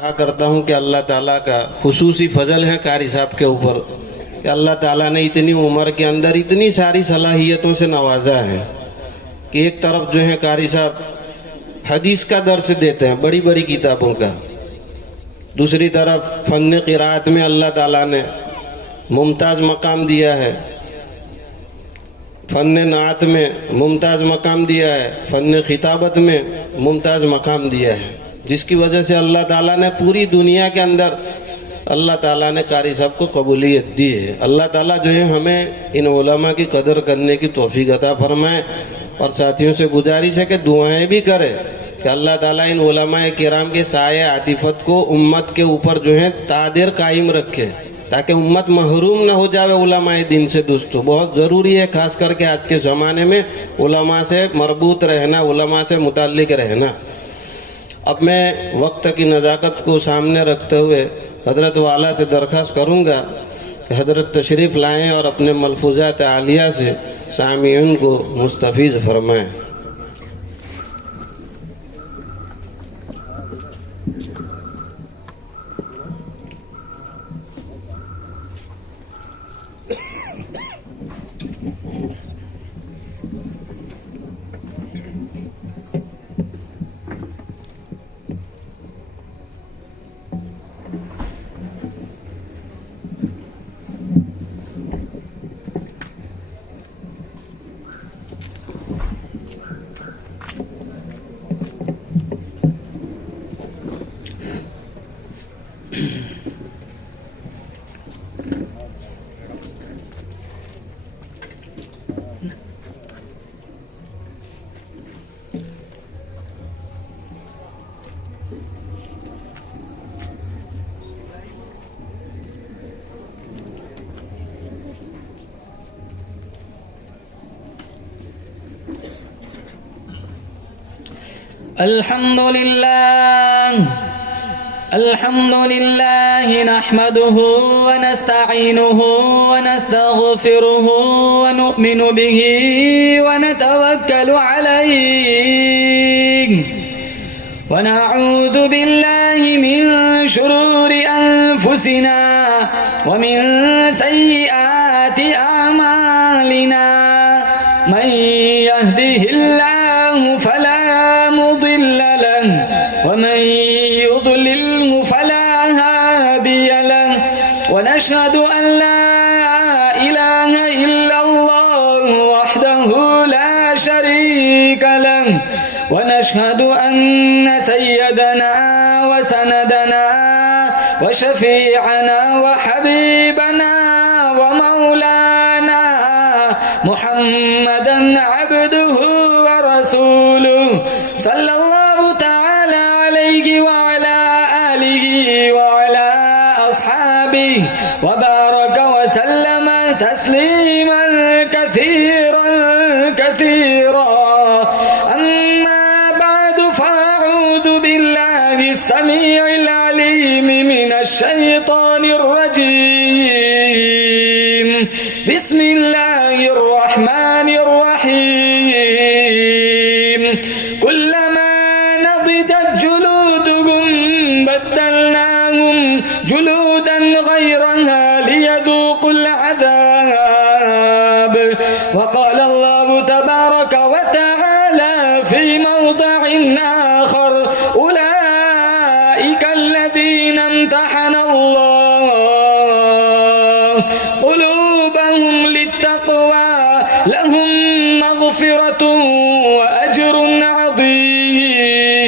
کہا کرتا ہوں کہ اللہ تعالیٰ کا خصوصی فضل ہے قاری صاحب کے اوپر کہ اللہ تعالیٰ نے اتنی عمر کے اندر اتنی ساری صلاحیتوں سے نوازا ہے کہ ایک طرف جو ہے قاری صاحب حدیث کا درس دیتے ہیں بڑی بڑی کتابوں کا، دوسری طرف فن قرات میں اللہ تعالیٰ نے ممتاز مقام دیا ہے، فن نعت میں ممتاز مقام دیا ہے، فن خطابت میں ممتاز مقام دیا ہے، جس کی وجہ سے اللہ تعالیٰ نے پوری دنیا کے اندر اللہ تعالیٰ نے قاری صاحب کو قبولیت دی ہے۔ اللہ تعالیٰ جو ہے ہمیں ان علماء کی قدر کرنے کی توفیق عطا فرمائے، اور ساتھیوں سے گزارش ہے کہ دعائیں بھی کرے کہ اللہ تعالیٰ ان علماء کرام کے سایہ عاطفت کو امت کے اوپر جو ہے تعدیر قائم رکھے، تاکہ امت محروم نہ ہو جائے علماء دین سے۔ دوستو بہت ضروری ہے خاص کر کے آج کے زمانے میں علماء سے مربوط رہنا، علماء سے متعلق رہنا۔ اب میں وقت کی نزاکت کو سامنے رکھتے ہوئے حضرت والا سے درخواست کروں گا کہ حضرت تشریف لائیں اور اپنے ملفوظات عالیہ سے سامعین کو مستفیض فرمائیں۔ الحمد لله نحمده ونستعينه ونستغفره ونؤمن به ونتوكل عليه ونعوذ بالله من شرور أنفسنا ومن سيئات أعمالنا، من يهده الله فلا مضل له ومن يضلله فلا هادي له، ونشهد أن لا إله إلا الله وحده لا شريك له، ونشهد أن سيدنا وسندنا وشفيعنا وحبيبنا ومولانا محمدا عبده ورسوله صلى الله تعالى عليه وعلى آله وعلى أصحابه وبارك وسلم تسليما كثيرا كثيرا. أما بعد فأعوذ بالله السميع العليم من الشيطان الرجيم. بسم الله الرحمن الرحيم. كلما نضجت جلودهم بدلناهم جلودا غيرها ليذوقوا العذاب. وقال الله تبارك وتعالى في موضع آخر: أولئك الذين امتحن الله قلوبهم للتقوى لهم مغفرة وأجر عظيم.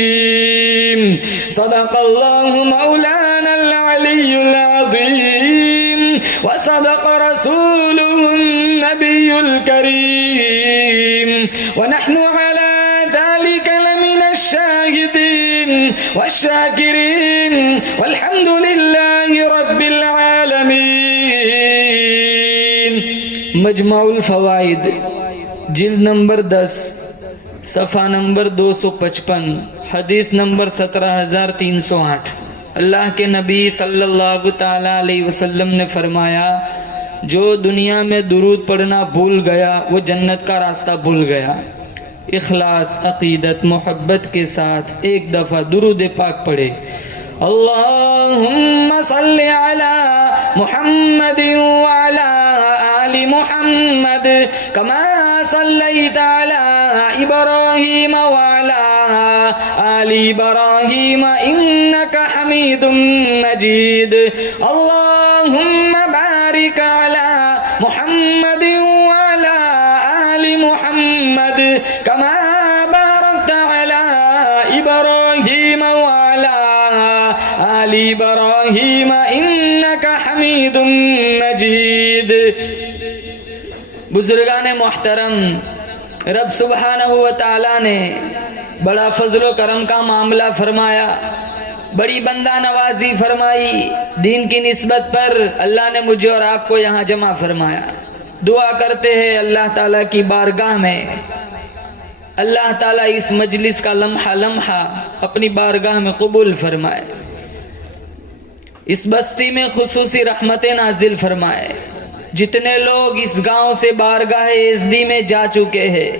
صدق الله مولانا العلي العظيم، وصدق رسوله النبي الكريم، ونحن على ذلك لمن الشاهدين والشاكرين، والحمد لله رب العالمين. مجمع الفوائد جلد نمبر 10 صفحہ نمبر 255 حدیث نمبر 17308. اللہ کے نبی صلی اللہ تعالیٰ علیہ وسلم نے فرمایا: جو دنیا میں درود پڑھنا بھول گیا وہ جنت کا راستہ بھول گیا. اخلاص، عقیدت، محبت کے ساتھ ایک دفعہ درود پاک پڑھے اللهم صل على محمد وعلى آل محمد كما صليت على إبراهيم وعلى آل إبراهيم إنك حميد مجيد اللهم بارك على محمد وعلى آل محمد كما باركت على إبراهيم وعلى آل إبراهيم إنك حميد مجيد. بزرگان محترم، رب سبحانہ و تعالیٰ نے بڑا فضل و کرم کا معاملہ فرمایا، بڑی بندہ نوازی فرمائی، دین کی نسبت پر اللہ نے مجھے اور آپ کو یہاں جمع فرمایا. دعا کرتے ہیں اللہ تعالیٰ کی بارگاہ میں اللہ تعالیٰ اس مجلس کا لمحہ لمحہ اپنی بارگاہ میں قبول فرمائے، اس بستی میں خصوصی رحمتیں نازل فرمائے. جتنے لوگ اس گاؤں سے بارگاہ ازدی میں جا چکے ہیں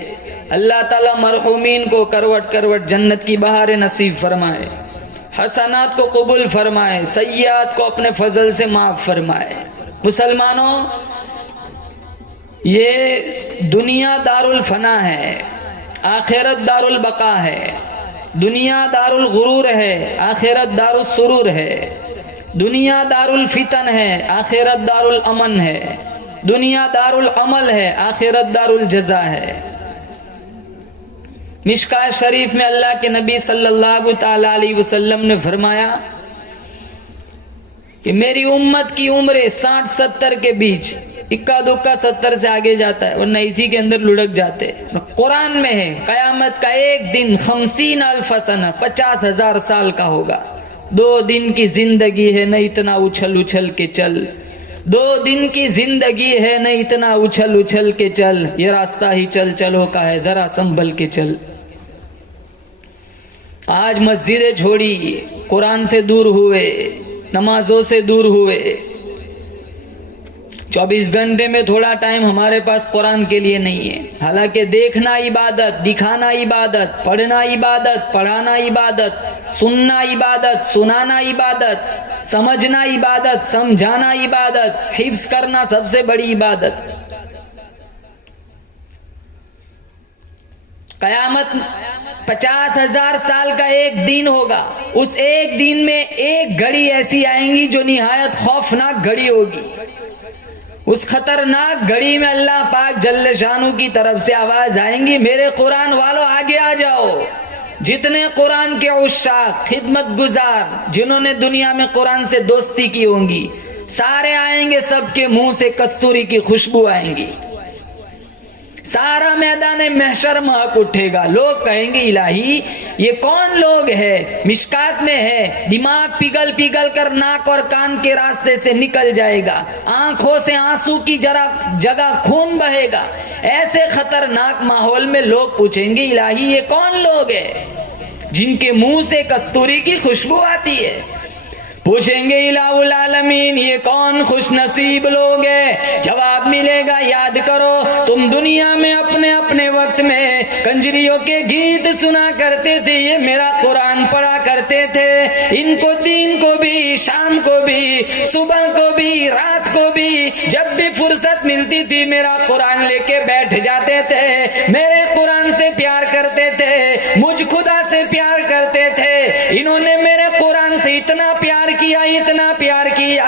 اللہ تعالیٰ مرحومین کو کروٹ کروٹ جنت کی بہاریں نصیب فرمائے، حسنات کو قبول فرمائے، سیئات کو اپنے فضل سے معاف فرمائے. مسلمانوں، یہ دنیا دار الفنا ہے، آخرت دار البقا ہے. دنیا دار الغرور ہے، آخرت دار السرور ہے. دنیا دار الفتن ہے، آخرت دار الامن ہے. دنیا دار العمل ہے، آخرت دار الجزا ہے. مشکات شریف میں اللہ کے نبی صلی اللہ تعالی علیہ وسلم نے فرمایا کہ میری امت کی عمر 60-70 کے بیچ، اکا دکا 70 سے آگے جاتا ہے ورنہ اسی کے اندر لڑک جاتے. قرآن میں ہے قیامت کا ایک دن 50,000 سنہ 50,000 سال کا ہوگا. 2 دن کی زندگی ہے نہ اتنا اچھل اچھل کے چل، 2 دن کی زندگی ہے نہ اتنا اچھل اچھل کے چل، یہ راستہ ہی چل چلو کا ہے ذرا سنبھل کے چل. آج مسجدیں چھوڑی، قرآن سے دور ہوئے، نمازوں سے دور ہوئے. 24 گھنٹے میں تھوڑا ٹائم ہمارے پاس قرآن کے لیے نہیں ہے. حالانکہ دیکھنا عبادت، دکھانا عبادت، پڑھنا عبادت، پڑھانا عبادت، سننا عبادت، سنانا عبادت، سمجھنا عبادت، سمجھانا عبادت، حفظ کرنا سب سے بڑی عبادت. قیامت 50,000 سال کا ایک دن ہوگا. اس ایک دن میں ایک گھڑی ایسی آئیں گی جو نہایت خوفناک گھڑی ہوگی. اس خطرناک گھڑی میں اللہ پاک جل شانہ کی طرف سے آواز آئیں گی، میرے قرآن والوں آگے آ جاؤ. جتنے قرآن کے عشاق، خدمت گزار، جنہوں نے دنیا میں قرآن سے دوستی کی ہوں گی، سارے آئیں گے. سب کے منہ سے کستوری کی خوشبو آئیں گی. سارا میدان محشر مہک اٹھے گا. لوگ کہیں گے الہی یہ کون لوگ ہے؟ مشکات میں ہے دماغ پگھل پگھل کر ناک اور کان کے راستے سے نکل جائے گا، آنکھوں سے آنسو کی جگہ خون بہے گا. ایسے خطرناک ماحول میں لوگ پوچھیں گے الہی یہ کون لوگ ہے جن کے منہ سے کستوری کی خوشبو آتی ہے؟ پوچھیں گے الہ العالمین یہ کون خوش نصیب لوگ ہیں؟ جواب ملے گا یاد کرو تم دنیا میں اپنے اپنے وقت میں کنجریوں کے گیت سنا کرتے تھے، یہ میرا قرآن پڑھا کرتے تھے. ان کو دین کو بھی، شام کو بھی، صبح کو بھی، رات کو بھی، جب بھی فرصت ملتی تھی میرا قرآن لے کے بیٹھ جاتے تھے. میرے قرآن سے پیار کرتے تھے، مجھ خدا سے پیار کرتے تھے. انہوں نے میرے قرآن سے اتنا پیار کیا، اتنا پیار کیا،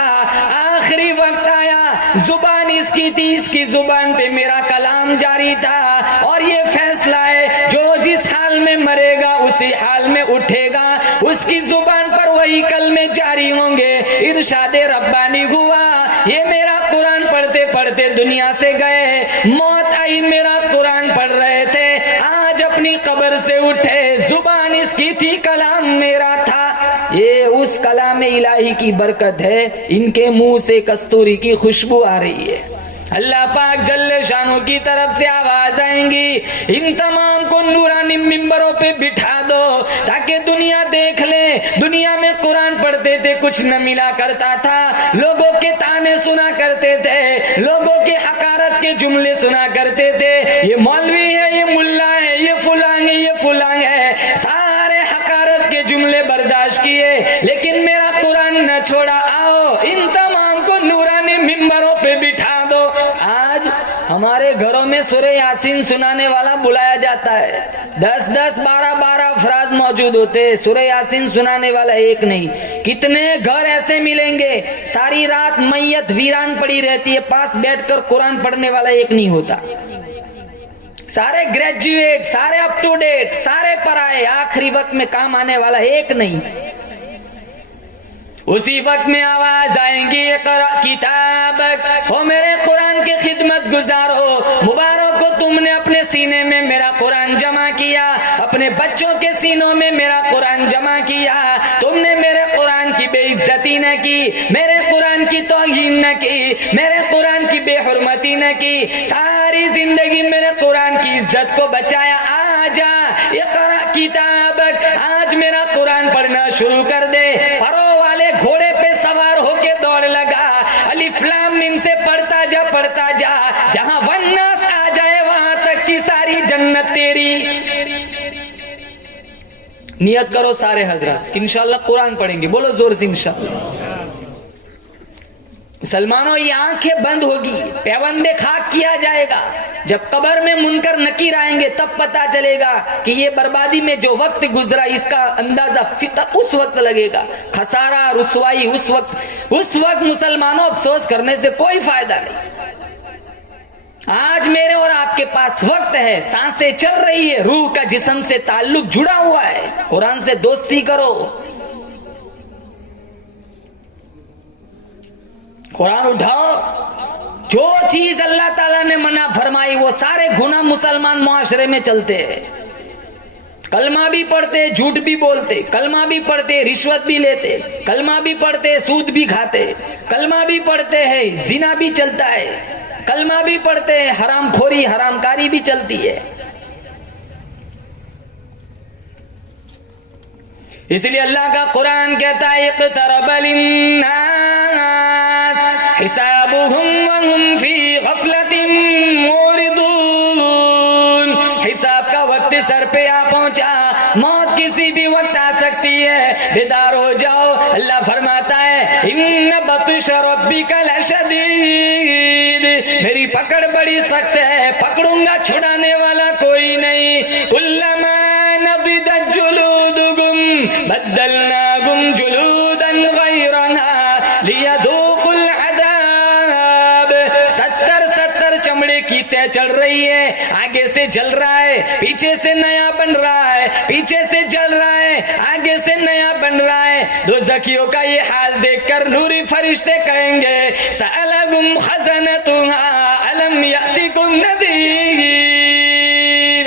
آخری وقت آیا زبان اس کی تھی، اس کی زبان پہ میرا کلام جاری تھا. اور یہ فیصلہ ہے جو جس حال میں مرے گا اسی حال میں اٹھے گا، اس کی زبان پر وہی کلمے جاری ہوں گے. ارشاد ربانی ہوا، یہ میرا قرآن پڑھتے پڑھتے دنیا سے گئے، موت آئی میرا قرآن پڑھ رہے تھے، آج اپنی قبر سے اٹھے، زبان اس کی تھی کلام میرا تھا. یہ اس کلام الہی کی برکت ہے، ان کے منہ سے کستوری کی خوشبو آ رہی ہے. اللہ پاک جل شانہ کی طرف سے آواز آئیں گی، ان تمام کو نورانی ممبروں پہ بٹھا دو تاکہ دنیا دیکھ لے. دنیا میں قرآن پڑھتے تھے، کچھ نہ ملا کرتا تھا، لوگوں کے تانے سنا کرتے تھے، لوگوں کے حقارت کے جملے سنا کرتے تھے. یہ مولوی ہے، یہ ملا ہے، یہ فلاں ہے، یہ فلاں ہے، سارے حقارت کے جملے برداشت کیے. لیکن چھوڑا، آؤ ان تمام کو نورانی ممبروں پہ بٹھا دو۔ آج ہمارے گھروں میں سورہ یاسین سنانے والا بلایا جاتا ہے، 10 12 افراد موجود ہوتے ہیں، سورہ یاسین سنانے والا ایک نہیں۔ کتنے گھر ایسے ملیں گے ساری رات میت ویران پڑی رہتی ہے، پاس بیٹھ کر قرآن پڑھنے والا ایک نہیں ہوتا۔ سارے گریجویٹ، سارے اپ ٹو ڈیٹ، سارے پڑھائے، آخری وقت میں کام آنے والا ایک نہیں۔ اسی وقت میں آواز آئیں گی اقرأ کتابک، او میرے قرآن کی خدمت گزار ہو، مبارک ہو تم نے اپنے سینے میں میرا قرآن جمع کیا، اپنے بچوں کے سینوں میں میرا قرآن جمع کیا، تم نے میرے قرآن کی بے عزتی نہ کی، میرے قرآن کی توہین نہ کی، میرے قرآن کی بے حرمتی نہ کی، ساری زندگی میرے قرآن کی عزت کو بچایا۔ آجا اقرأ کتابک، آج میرا قرآن پڑھنا شروع کر دے۔ پرو والے گھوڑے پہ سوار ہو کے دوڑ لگا، الف لام میم سے پڑھتا جا، جہاں والناس آ جائے وہاں تک کی ساری جنت تیری۔ نیت کرو سارے حضرات کہ انشاءاللہ قرآن پڑھیں گے، بولو زور سے انشاءاللہ۔ مسلمانوں یہ آنکھیں بند ہوگی، پیوند خاک کیا جائے گا، جب قبر میں منکر نکیر آئیں گے تب پتا چلے گا کہ یہ بربادی میں جو وقت گزرا اس کا اندازہ اس وقت لگے گا، خسارہ رسوائی اس وقت مسلمانوں افسوس کرنے سے کوئی فائدہ نہیں۔ آج میرے اور آپ کے پاس وقت ہے، سانسیں چل رہی ہے، روح کا جسم سے تعلق جڑا ہوا ہے، قرآن سے دوستی کرو، قرآن اٹھاؤ۔ جو چیز اللہ تعالیٰ نے منع فرمائی وہ سارے گناہ مسلمان معاشرے میں چلتے ہیں، کلمہ بھی پڑھتے، جھوٹ بھی بولتے، کلمہ بھی پڑھتے، رشوت بھی لیتے، کلمہ بھی پڑھتے، سود بھی کھاتے، کلمہ بھی پڑھتے ہیں، زنا بھی چلتا ہے، کلمہ بھی پڑھتے ہیں، حرام خوری حرام کاری بھی چلتی ہے۔ اس لیے اللہ کا قرآن کہتا ہے اقترب للناس حسابهم وهم في غفلة معرضون، حساب کا وقت سر پہ آ پہنچا، موت کسی بھی وقت آ سکتی ہے، بیدار ہو جاؤ۔ اللہ فرماتا ہے ان بطش ربک لشدید، میری پکڑ بڑی سخت ہے، پکڑوں گا چھڑانے والا کوئی نہیں۔ کلما نضجت جلودکم بدلناکم جلودا غیرها لیذوقوا العذاب، 70 چمڑے کی طے چڑھ رہی ہے، آگے سے جل رہا ہے، پیچھے سے نیا بن رہا ہے، پیچھے سے جل رہا ہے، آگے سے نیا بن رہا ہے۔ دوزخیوں کا یہ حال دیکھ کر نوری فرشتے کہیں گے سألہم خزنتها الم یأتکم نذیر،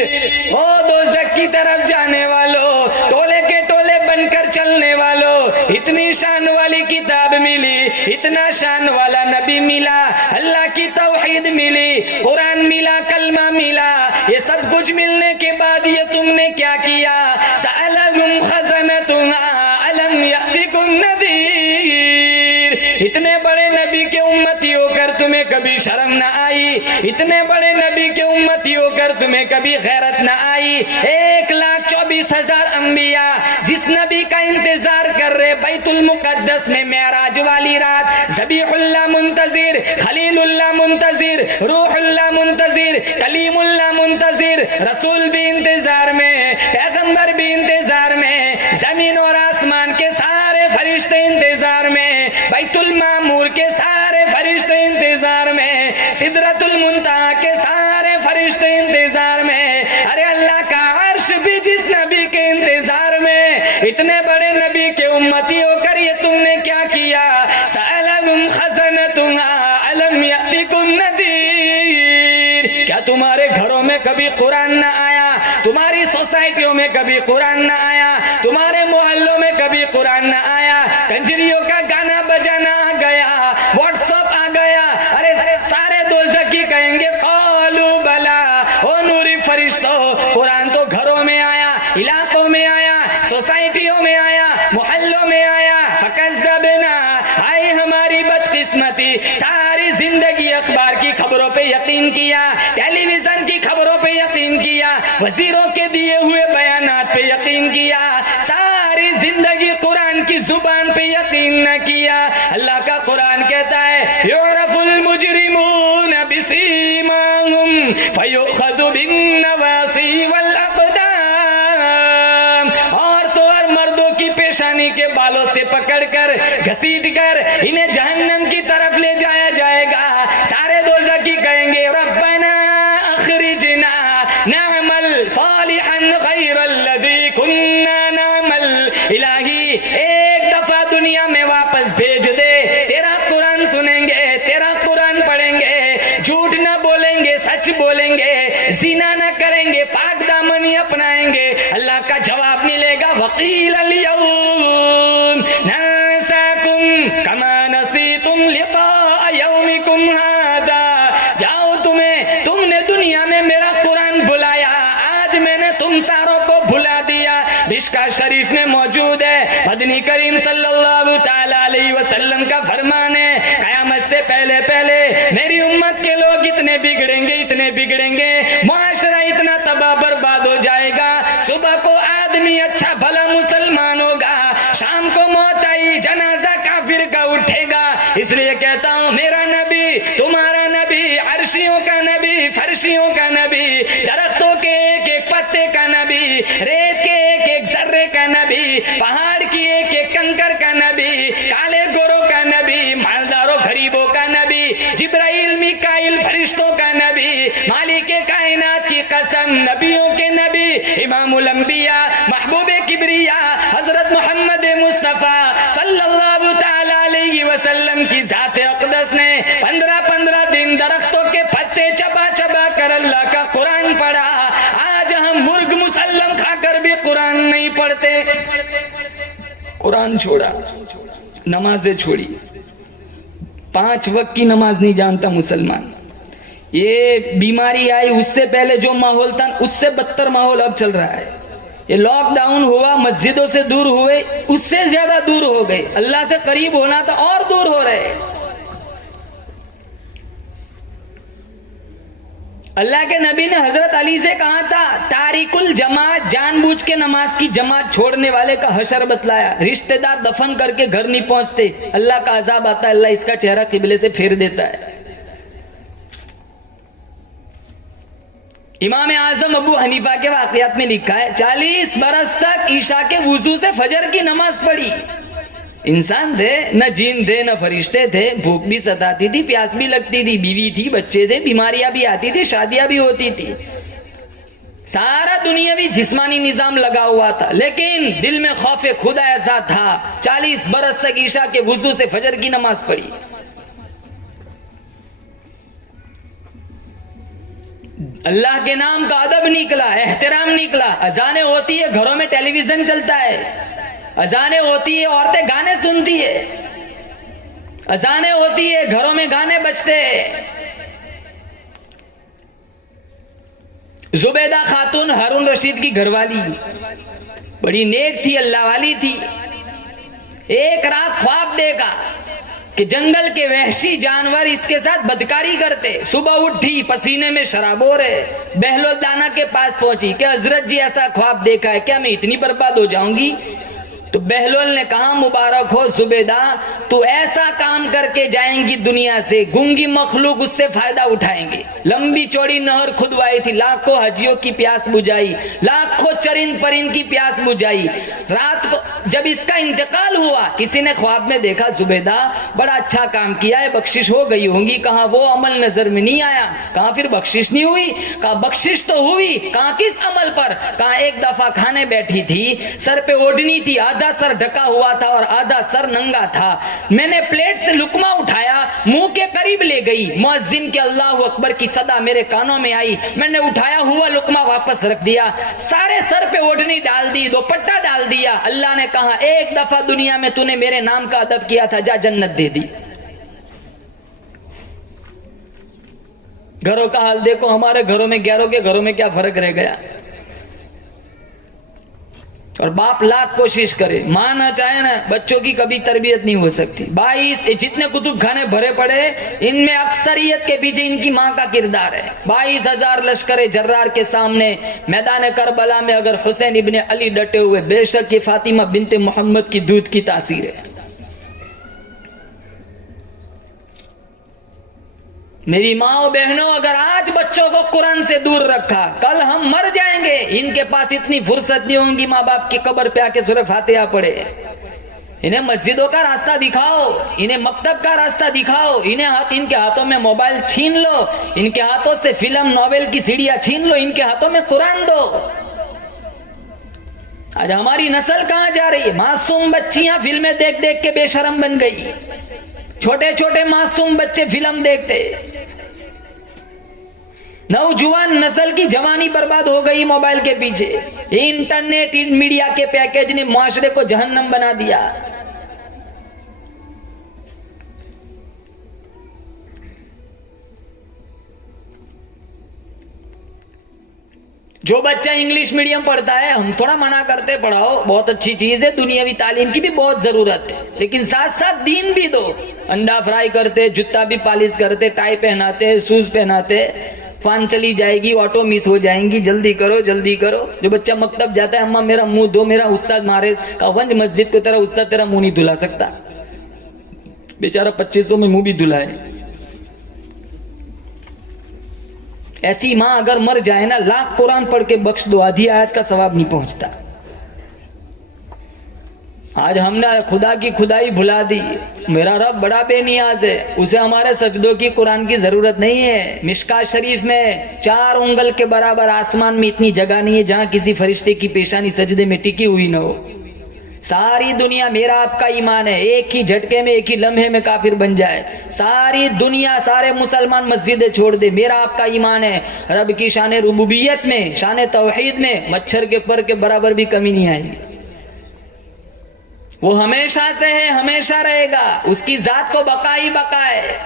او دوزخ کی طرف جانے والوں، ٹولے کے ٹولے بن کر چلنے والوں، اتنی شان والی کتاب ملی، اتنا شان والا نبی ملا، اللہ کی توحید ملی، قرآن ملا، کلمہ ملا، یہ سب کچھ ملنے کے بعد یہ تم نے کیا کیا؟ سألہم خزنتها الم یأتکم نذیر، اتنے بڑے نبی کے امتی ہو کر تمہیں کبھی شرم نہ آئی، اتنے بڑے نبی کے امتی ہو کر تمہیں کبھی غیرت نہ آئی؟ 1,24,000 انبیاء جس نبی کا انتظار کر رہے بیت المقدس میں معراج والی رات، ذبیح اللہ منتظر، خلیل اللہ منتظر، روح اللہ منتظر، کلیم اللہ منتظر، رسول بھی انتظار میں، پیغمبر بھی انتظار میں، زمین اور آسمان کے سارے فرشتے انتظار میں، بیت المعمور کے سارے فرشتے انتظار میں، سدرۃ المنتہا کے سارے فرشتے انتظار میں، ارے اللہ کا عرش بھی جس نبی کے انتظار میں، اتنے بڑے نبی کے امتی ہو کر یہ تم نے کیا کیا؟ سألہم خزنتها الم یأتکم نذیر، کیا تمہارے گھروں میں کبھی قرآن نہ آیا؟ تمہاری سوسائٹیوں میں کبھی قرآن نہ آیا؟ تمہارے محلوں میں کبھی قرآن نہ آیا؟ کنجریوں کا گانا بجانا آ گیا، واٹس ایپ آ گیا، ارے سارے دوزخی کہیں گے قالوا بلا، او نوری فرشتوں، قرآن تو گھروں میں آیا، علاقوں میں آیا، سوسائٹیوں میں آیا، محلوں میں آیا، فکذبنا، ہائے ہماری بدقسمتی، ساری زندگی اخبار کی خبروں پہ یقین کیا، ٹیلی ویژن کی خبروں پہ یقین کیا، وزیروں کے دیے ہوئے بیانات پہ یقین کیا، ساری زندگی قرآن کی زبان پہ یقین نہ کیا. اللہ کا قرآن کہتا ہے یعرف المجرمون بسیماہم فیؤخذ بالنواصی والاقدام. عورتوں اور مردوں کی پیشانی کے بالوں سے پکڑ کر گھسیٹ کر انہیں جہنم کی طرف لے جایا جائے گا. سارے دوزخی کہیں گے ربنا اخرجنا نعمل صالحا غیر الذی کننا نعمل. الہی ایک دفعہ دنیا میں واپس بھیج دے, تیرا قرآن سنیں گے, تیرا قرآن پڑھیں گے, جھوٹ نہ بولیں گے, سچ بولیں گے, زنا نہ کریں گے, پاک دامنی اپنائیں گے. اللہ کا جواب ملے گا وقیل اليوم ننساکم کما نسیتم لقاء یومکم ھذا. جاؤ تم نے دنیا میں میرا قرآن بلایا, آج میں نے تم ساروں کو بھلا دیا. مشکاۃ شریف میں موجود ہے, مدنی کریم صلی اللہ تعالی علیہ وسلم کا فرمان ہے قیامت سے پہلے پہلے میری امت کے لوگ اتنے بگڑیں گے, اتنے بگڑیں گے, معاشرہ اتنا تباہ برباد ہو جائے گا. صبح کو آدمی اچھا بھلا مسلمان ہوگا, شام کو موت آئی جنازہ کافر کا اٹھے گا. اس لیے کہتا ہوں میرا نبی, تمہارا نبی, عرشیوں کا نبی, فرشیوں کا نبی, درختوں کے ایک ایک پتے کا نبی, ریت کے ایک ایک ذرے کا نبی, پہاڑ کی ایک ایک کنکر کا نبی, کالے گوروں کا نبی, مالداروں غریبوں کا نبی, جبرائیل میکائیل فرشتوں کا نبی, مالک کائنات کی قسم نبیوں کے نبی, امام الانبیاء, محبوب کبریا حضرت محمد مصطفیٰ صلی اللہ تعالی علیہ وسلم کی ذات اقدس نے 15 دن درختوں کے پتے چبا چبا کر اللہ کا قرآن پڑھا. آج ہم مرغ مسلم کھا کر بھی قرآن نہیں پڑھتے. قرآن چھوڑا, نمازیں چھوڑی, 5 وقت کی نماز نہیں جانتا مسلمان. یہ بیماری آئی اس سے پہلے جو ماحول تھا اس سے بدتر ماحول اب چل رہا ہے. یہ لاک ڈاؤن ہوا, مسجدوں سے دور ہوئے, اس سے زیادہ دور ہو گئے. اللہ سے قریب ہونا تھا اور دور ہو رہے. اللہ کے نبی نے حضرت علی سے کہا تھا تاریک الجماعت, جان بوجھ کے نماز کی جماعت چھوڑنے والے کا حشر بتلایا. رشتہ دار دفن کر کے گھر نہیں پہنچتے, اللہ کا عذاب آتا ہے, اللہ اس کا چہرہ قبلے سے پھیر دیتا ہے. امام اعظم ابو حنیفہ کے واقعات میں لکھا ہے 40 برس تک عشاء کے وضو سے فجر کی نماز پڑھی. انسان تھے, نہ جین تھے نہ فرشتے تھے, بھوک بھی ستاتی تھی, پیاس بھی لگتی تھی, بیوی تھی, بچے تھے, بیماریاں بھی آتی تھی, شادیاں بھی ہوتی تھی, سارا دنیاوی جسمانی نظام لگا ہوا تھا, لیکن دل میں خوف خدا ایسا تھا. 40 برس تک عشاء کے وضو سے فجر کی نماز پڑھی. اللہ کے نام کا ادب نکلا, احترام نکلا. اذانیں ہوتی ہے, گھروں میں ٹیلی ویژن چلتا ہے, اذانیں ہوتی ہے, عورتیں گانے سنتی ہے, اذانیں ہوتی ہے, گھروں میں گانے بجتے ہیں. زبیدہ خاتون ہارون رشید کی گھر والی بڑی نیک تھی, اللہ والی تھی. ایک رات خواب دیکھا کہ جنگل کے وحشی جانور اس کے ساتھ بدکاری کرتے. صبح اٹھی, پسینے میں شرابور ہے, بہلول دانا کے پاس پہنچی کہ حضرت جی ایسا خواب دیکھا ہے, کیا میں اتنی برباد ہو جاؤں گی؟ تو بہلول نے کہا مبارک ہو زبیدہ, تو ایسا کام کر کے جائیں گی دنیا سے, گونگی مخلوق اس سے فائدہ اٹھائیں گے. لمبی چوڑی نہر کھدوائی تھی, لاکھوں حجیوں کی پیاس بجھائی, لاکھوں چرند پرند کی پیاس بجھائی. رات کو جب اس کا انتقال ہوا, کسی نے خواب میں دیکھا زبیدہ بڑا اچھا کام کیا ہے, بخشش ہو گئی ہوگی. کہا وہ عمل نظر میں نہیں آیا. کہا پھر بخشش نہیں ہوئی؟ کہا بخشش تو ہوئی. کہا کس عمل پر؟ کہا ایک دفعہ کھانے بیٹھی تھی, سر پہ اوڑھنی تھی, آدھا سر ڈھکا ہوا تھا اور آدھا سر ننگا تھا. میں نے پلیٹ سے لقمہ اٹھایا, منہ کے قریب لے گئی, مؤذن کے اللہ اکبر کی صدا میرے کانوں میں آئی, میں نے اٹھایا ہوا لقمہ واپس رکھ دیا, سارے سر پہ اوڑھنی ڈال دی, دوپٹہ ڈال دیا. اللہ نے کہا ایک دفعہ دنیا میں تو نے میرے نام کا ادب کیا تھا, جا جنت دے دی. گھروں کا حال دیکھو, ہمارے گھروں میں گیروں کے گھروں میں کیا فرق رہ گیا. اور باپ لاکھ کوشش کرے, ماں نہ چاہے نا, بچوں کی کبھی تربیت نہیں ہو سکتی. 22 جتنے کتب خانے بھرے پڑے, ان میں اکثریت کے پیچھے ان کی ماں کا کردار ہے. 22,000 لشکر جرار کے سامنے میدان کربلا میں اگر حسین ابن علی ڈٹے ہوئے, بے شک یہ فاطمہ بنت محمد کی دودھ کی تاثیر ہے. میری ماں بہنوں، اگر آج بچوں کو قرآن سے دور رکھا، کل ہم مر جائیں گے، ان کے پاس اتنی فرصت نہیں ہوگی ماں باپ کی قبر پہ آ کے سورہ فاتحہ پڑھے۔ انہیں مسجدوں کا راستہ دکھاؤ، انہیں مکتب کا راستہ دکھاؤ، ان کے ہاتھوں میں موبائل چھین لو، ان کے ہاتھوں سے فلم ناول کی سیڑیاں چھین لو، ان کے ہاتھوں میں قرآن دو۔ آج ہماری نسل کہاں جا رہی ہے؟ معصوم بچیاں فلمیں دیکھ دیکھ کے بے شرم بن گئی، چھوٹے چھوٹے معصوم بچے فلم دیکھتے، نوجوان نسل کی جوانی برباد ہو گئی موبائل کے پیچھے۔ انٹرنیٹ میڈیا کے پیکیج نے معاشرے کو جہنم بنا دیا۔ جو بچہ انگلش میڈیم پڑھتا ہے، ہم تھوڑا منع کرتے پڑھاؤ، بہت اچھی چیز ہے، دنیاوی تعلیم کی بھی بہت ضرورت ہے، لیکن ساتھ ساتھ دین بھی دو۔ انڈا فرائی کرتے، جوتا بھی پالش کرتے، ٹائی پہناتے، شوز پہناتے، فان چلی جائے گی، آٹو مس ہو جائیں گی، جلدی کرو جلدی کرو۔ جو بچہ مکتب جاتا ہے، اماں میرا منہ دھو، میرا استاد مارے، کہا ونج مسجد کو، تیرا استاد تیرا منہ نہیں دھلا سکتا، بیچارہ 2500 میں منہ بھی دھلائے۔ ایسی ماں اگر مر جائے نا، لاکھ قرآن پڑھ کے بخش دو، آدھی آیت کا ثواب نہیں پہنچتا۔ آج ہم نے خدا کی خدائی بھلا دی۔ میرا رب بڑا بے نیاز ہے، اسے ہمارے سجدوں کی قرآن کی ضرورت نہیں ہے۔ مشکات شریف میں 4 انگل کے برابر آسمان میں اتنی جگہ نہیں ہے جہاں کسی فرشتے کی پیشانی سجدے میں ٹکی ہوئی نہ ہو۔ ساری دنیا، میرا آپ کا ایمان ہے، ایک ہی جھٹکے میں، ایک ہی لمحے میں کافر بن جائے، ساری دنیا، سارے مسلمان مسجدیں چھوڑ دے، میرا آپ کا ایمان ہے رب کی شان ربوبیت میں، شان توحید میں مچھر کے پر کے برابر بھی کمی نہیں آئے گی۔ وہ ہمیشہ سے ہے، ہمیشہ رہے گا، اس کی ذات کو بقا ہی بقا ہے۔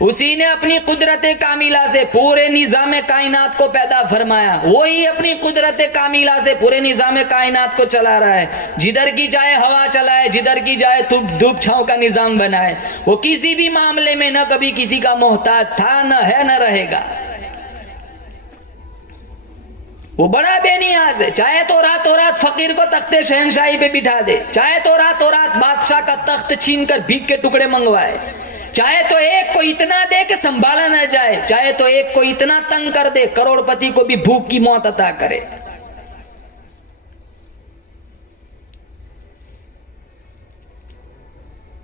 اسی نے اپنی قدرت کاملہ سے پورے نظام کائنات کو پیدا فرمایا، وہی اپنی قدرت کاملہ سے پورے نظام کائنات کو چلا رہا ہے۔ جدھر کی جائے ہوا چلائے، جدھر کی جائے دھوپ چھاؤں کا نظام بنائے۔ وہ کسی بھی معاملے میں نہ کبھی کسی کا محتاج تھا، نہ ہے، نہ رہے گا۔ وہ بڑا بے نیاز ہے، چاہے تو راتوں رات فقیر کو تخت شہنشاہی پہ بٹھا دے، چاہے تو راتوں رات بادشاہ کا تخت چھین کر بھیک کے ٹکڑے منگوائے، چاہے تو ایک کو اتنا دے کہ سنبھالا نہ جائے، چاہے تو ایک کو اتنا تنگ کر دے کروڑ پتی کو بھی بھوک کی موت عطا کرے۔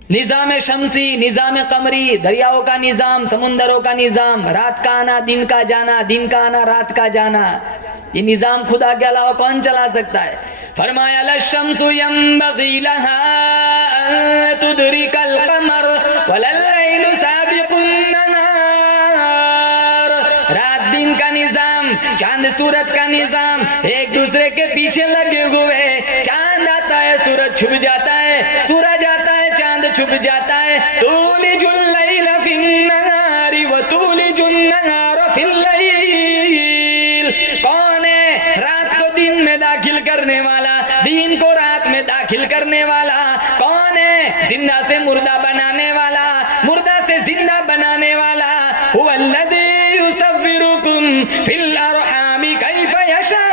نظام شمسی، نظام قمری، دریاؤں کا نظام، سمندروں کا نظام، رات کا آنا دن کا جانا، دن کا آنا رات کا جانا، یہ نظام خدا کے علاوہ کون چلا سکتا ہے؟ فرمایا للشمس ينبغي لها ان تدرك القمر ولا الليل سابق النهار۔ رات دن کا نظام، چاند سورج کا نظام ایک دوسرے کے پیچھے لگے ہوئے، چاند آتا ہے سورج چھپ جاتا ہے، سورج آتا ہے چاند چھپ جاتا ہے۔ تولج اللیل فی النہار وتولج النہار فی اللیل۔ کون ہے رات کو دن میں داخل کرنے والا، دین کو رات میں داخل کرنے والا؟ کون ہے زندہ سے مردہ بنانے والا، مردہ سے زندہ بنانے والا؟ هو الذی یصورکم فی الارحام کیف یشاء۔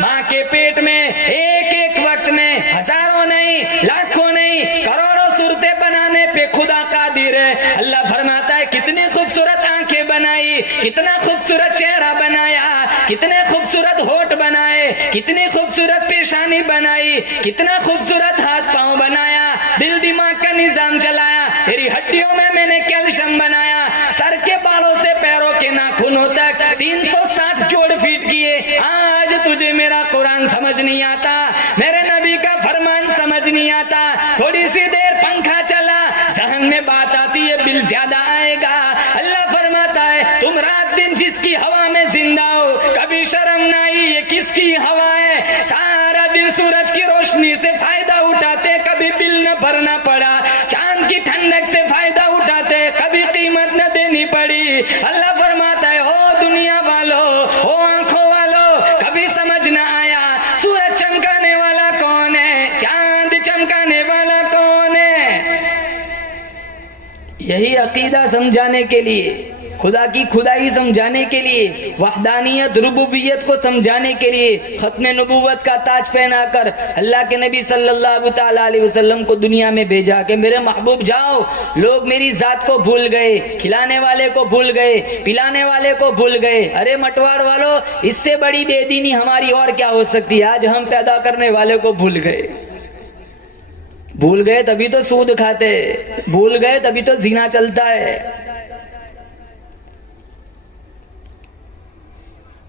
ماں کے پیٹ میں ایک ایک وقت میں ہزاروں نہیں، لاکھوں نہیں، کروڑوں صورتیں بنانے پہ خدا قادر ہے۔ اللہ فرماتا ہے کتنی خوبصورت آنکھیں بنائی، کتنا خوبصورت چہرہ بنایا، کتنے خوبصورت ہونٹ بنائے، کتنی خوبصورت پیشانی بنائی، کتنا خوبصورت ہاتھ پاؤں بنایا، دل دماغ کا نظام چلایا، تیری ہڈیوں میں نے کیلشیم بنایا، سر کے بالوں سے پیروں کے ناخنوں تک 360 جوڑ فیٹ کیے۔ آج تجھے میرا قرآن سمجھ نہیں آتا، میرے نبی کا فرمان سمجھ نہیں آتا، تھوڑی سی دیر پنکھا چلا، ذہن میں بات آتی ہے بل زیادہ آئے گا۔ اللہ فرماتا ہے تم رات دن جس کی ہوا میں زندہ ہو، کبھی شرم نہ آئی یہ کس کی ہوا ہے؟ سارا دن سورج کی روشنی سے فائدہ اٹھاتے، کبھی بل نہ بھرنا پڑا، چاند کی ٹھنڈک سے فائدہ اٹھاتے، کبھی قیمت نہ دینی پڑی۔ اللہ فرماتا ہے او دنیا والو، او آنکھوں والو، کبھی سمجھ نہ آیا سورج چمکانے والا کون ہے، چاند چمکانے والا کون ہے؟ یہی عقیدہ سمجھانے کے لیے خدا کی خدائی سمجھانے کے لیے، وحدانیت ربوبیت کو سمجھانے کے لیے ختم نبوت کا تاج پہنا کر اللہ کے نبی صلی اللہ تعالیٰ علیہ وسلم کو دنیا میں بھیجا کہ میرے محبوب جاؤ، لوگ میری ذات کو بھول گئے، کھلانے والے کو بھول گئے، پلانے والے کو بھول گئے۔ ارے مٹواڑ والو، اس سے بڑی بے دینی ہماری اور کیا ہو سکتی ہے؟ آج ہم پیدا کرنے والے کو بھول گئے۔ بھول گئے تبھی تو سود کھاتے، بھول گئے تبھی تو زنا چلتا ہے،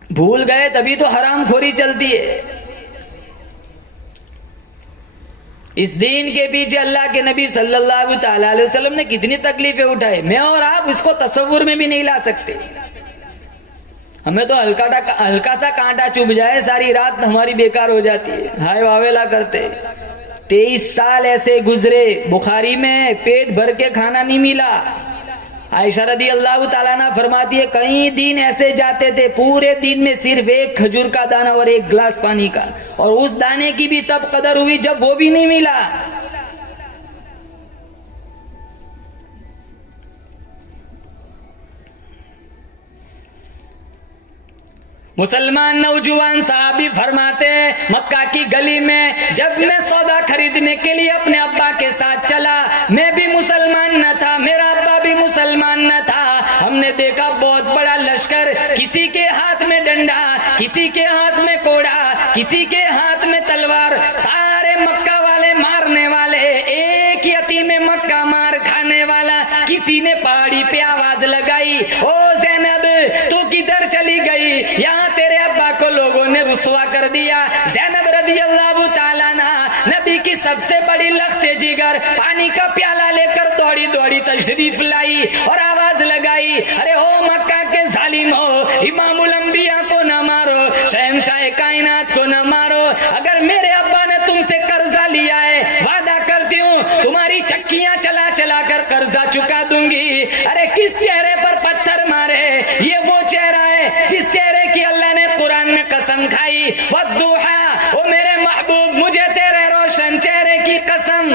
بھول گئے تبھی تو حرام خوری چلتی ہے۔ اس دین کے پیچھے اللہ کے نبی صلی اللہ تعالی علیہ وسلم نے کتنی تکلیفیں اٹھائے، میں اور آپ اس کو تصور میں بھی نہیں لا سکتے۔ ہمیں تو ہلکا سا کانٹا چبھ جائے ساری رات ہماری بیکار ہو جاتی ہے، ہائے واویلا کرتے۔ 23 سال ایسے گزرے، بخاری میں پیٹ بھر کے کھانا نہیں ملا۔ عائشہ رضی اللہ تعالیٰ عنہ فرماتی ہے کئی دن ایسے جاتے تھے، پورے دن میں صرف ایک کھجور کا دانہ اور ایک گلاس پانی کا، اور اس دانے کی بھی تب قدر ہوئی جب وہ بھی نہیں ملا۔ مسلمان نوجوان صحابی فرماتے ہیں مکہ کی گلی میں جب میں سودا خریدنے کے لیے اپنے ابا کے ساتھ چلا، میں بھی مسلمان نہ تھا، میرا ابا بھی مسلمان نہ تھا، ہم نے دیکھا بہت بڑا لشکر، کسی کے ہاتھ میں ڈنڈا، کسی کے ہاتھ میں کوڑا، کسی کے ہاتھ میں تلوار، سارے مکہ والے مارنے والے، ایک یتیم مکہ مار کھانے والا۔ کسی نے پہاڑی پہ آواز لگائی، او زینب تو کدھر چلی گئی؟ یہاں تیرے ابا کو لوگوں نے رسوا کر دیا۔ زینب رضی اللہ تعالیٰ عنہ نبی کی سب سے بڑی لخت جگر پانی کا پیالہ لے کر دوڑی دوڑی تشریف لائی اور آواز لگائی، ارے ہو مکہ کے ظالم ہو، امام الانبیاء کو نہ مارو، شہنشاہ کائنات کو نہ مارو، اگر میرے ابا نے تم سے قرضہ لیا ہے وعدہ کرتی ہوں تمہاری چکیاں چلا چلا کر قرضہ چکا دوں گی۔ ارے کس چہرے پر پتھر مارے؟ یہ وہ چہرہ ہے جس چہرے کی اللہ نے قرآن میں قسم کھائی، والضحیٰ، او میرے محبوب مجھے تیرے روشن چہرے کی قسم۔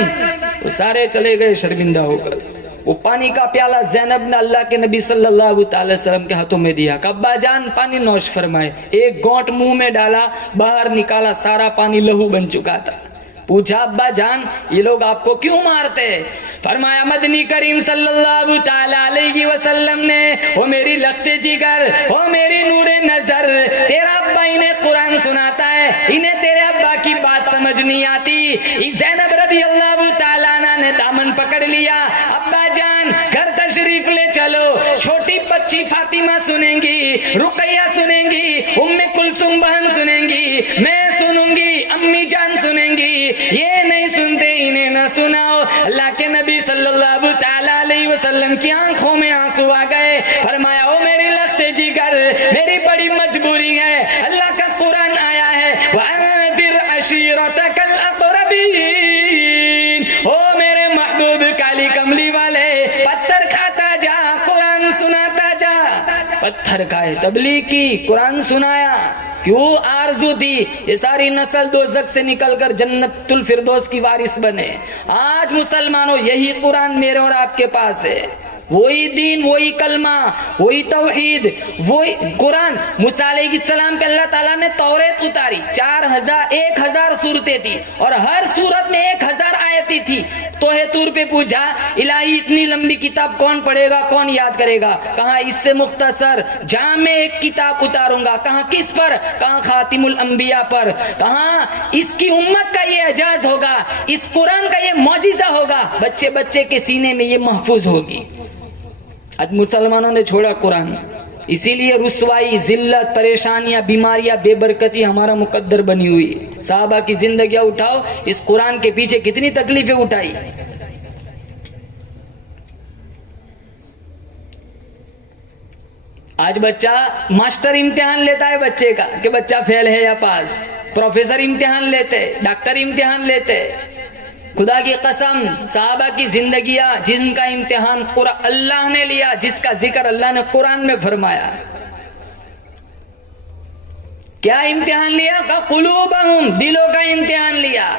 وہ سارے چلے گئے شرمندہ ہو کر۔ وہ پانی کا پیالہ زینب نے اللہ کے نبی صلی اللہ تعالی وسلم کے ہاتھوں میں دیا کہ ابا جان پانی نوش فرمائے۔ ایک گھونٹ منہ میں ڈالا، باہر نکالا، سارا پانی لہو بن چکا تھا۔ پوچھا ابا جان یہ لوگ آپ کو کیوں مارتے؟ فرمایا مدنی کریم صلی اللہ تعالی علیہ وسلم نے، وہ میری لخت جگر، وہ میری نور نظر، تیرا ابا انہیں قرآن سناتا ہے، انہیں تیرے ابا کی بات سمجھ نہیں آتی۔ زینب رضی اللہ تعالی عنہ نے دامن پکڑ لیا، ابا جان گھر تشریف لے چلو، چھوٹی بچی فاطمہ سنیں گی، رقیہ سنیں گی، ام کلثوم بہن سنیں گی، میں سنوں گی، امی جان سنیں گی، یہ نہیں سنتے انہیں نہ سناؤ۔ اللہ کے نبی صلی اللہ تعالی علیہ وسلم کی آنکھوں میں آنسو آ گئے۔ فرمایا او میری لخت جگر، میری بڑی مجبوری ہے، اللہ کا قرآن آیا ہے وَأَنذِرْ عَشِيرَتَكَ الْأَقْرَبِينَ، او میرے محبوب کالی کملی والے پتھر کھاتا جا، قرآن سناتا جا۔ پتھر کھائے، تبلیغ کی، قرآن سنایا۔ کیوں؟ آرزو تھی یہ ساری نسل دوزخ سے نکل کر جنت الفردوس کی وارث بنے۔ آج مسلمانوں یہی قرآن میرے اور آپ کے پاس ہے، وہی دین، وہی کلمہ، وہی توحید، وہی قرآن۔ موسیٰ علیہ السلام پہ اللہ تعالیٰ نے توریت اتاری، 1000 صورتیں تھی اور ہر صورت میں 1000 آیتیں تھی۔ توہ طور پہ پوچھا الہی اتنی لمبی کتاب کون پڑھے گا، کون یاد کرے گا؟ کہا اس سے مختصر جامع ایک کتاب اتاروں گا۔ کہا کس پر؟ کہا خاتم الانبیاء پر۔ کہا اس کی امت کا یہ اعجاز ہوگا، اس قرآن کا یہ معجزہ ہوگا، بچے بچے کے سینے میں یہ محفوظ ہوگی۔ آج مسلمانوں نے چھوڑا قرآن، اسی لیے رسوائی، ذلت، پریشانیاں، بیماریاں، بے برکتی ہمارا مقدر بنی ہوئی۔ صحابہ کی زندگیاں اٹھاؤ، اس قرآن کے پیچھے کتنی تکلیفیں اٹھائی۔ آج بچہ ماسٹر امتحان لیتا ہے بچے کا کہ بچہ فیل ہے یا پاس، پروفیسر امتحان لیتے، ڈاکٹر امتحان لیتے۔ خدا کی قسم صحابہ کی زندگیاں جن کا امتحان اللہ نے لیا، جس کا ذکر اللہ نے قرآن میں فرمایا، کیا امتحان لیا؟ قلوبہم، دلوں کا امتحان لیا۔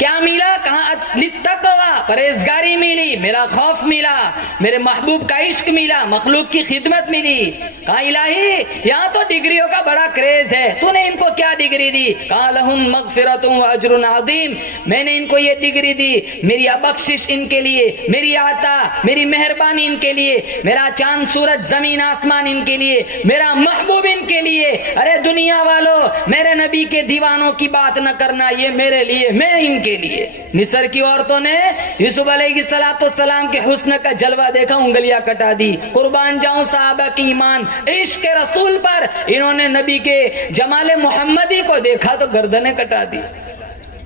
کیا ملا؟ کہاں للتقوی، پرہیزگاری ملی، میرا خوف ملا، میرے محبوب کا عشق ملا، مخلوق کی خدمت ملی۔ کہا الہی یہاں تو ڈگریوں کا بڑا کریز ہے، تو نے ان کو کیا ڈگری دی؟ کہا لہم مغفرۃ و اجر عظیم، میں نے ان کو یہ ڈگری دی، میری بخشش ان کے لیے، میری عطا، میری مہربانی ان کے لیے، میرا چاند سورج زمین آسمان ان کے لیے، میرا محبوب ان کے لیے۔ ارے دنیا والوں، میرے نبی کے دیوانوں کی بات نہ کرنا، یہ میرے لیے، میں ان کے لیے۔ مصر کی عورتوں نے یوسف علیہ السلام کے حسن کا جلوہ دیکھا، انگلیاں کٹا دی۔ قربان جاؤں صحابہ کی ایمان، عشق رسول پر، انہوں نے نبی کے جمال محمدی کو دیکھا تو گردنیں کٹا دی۔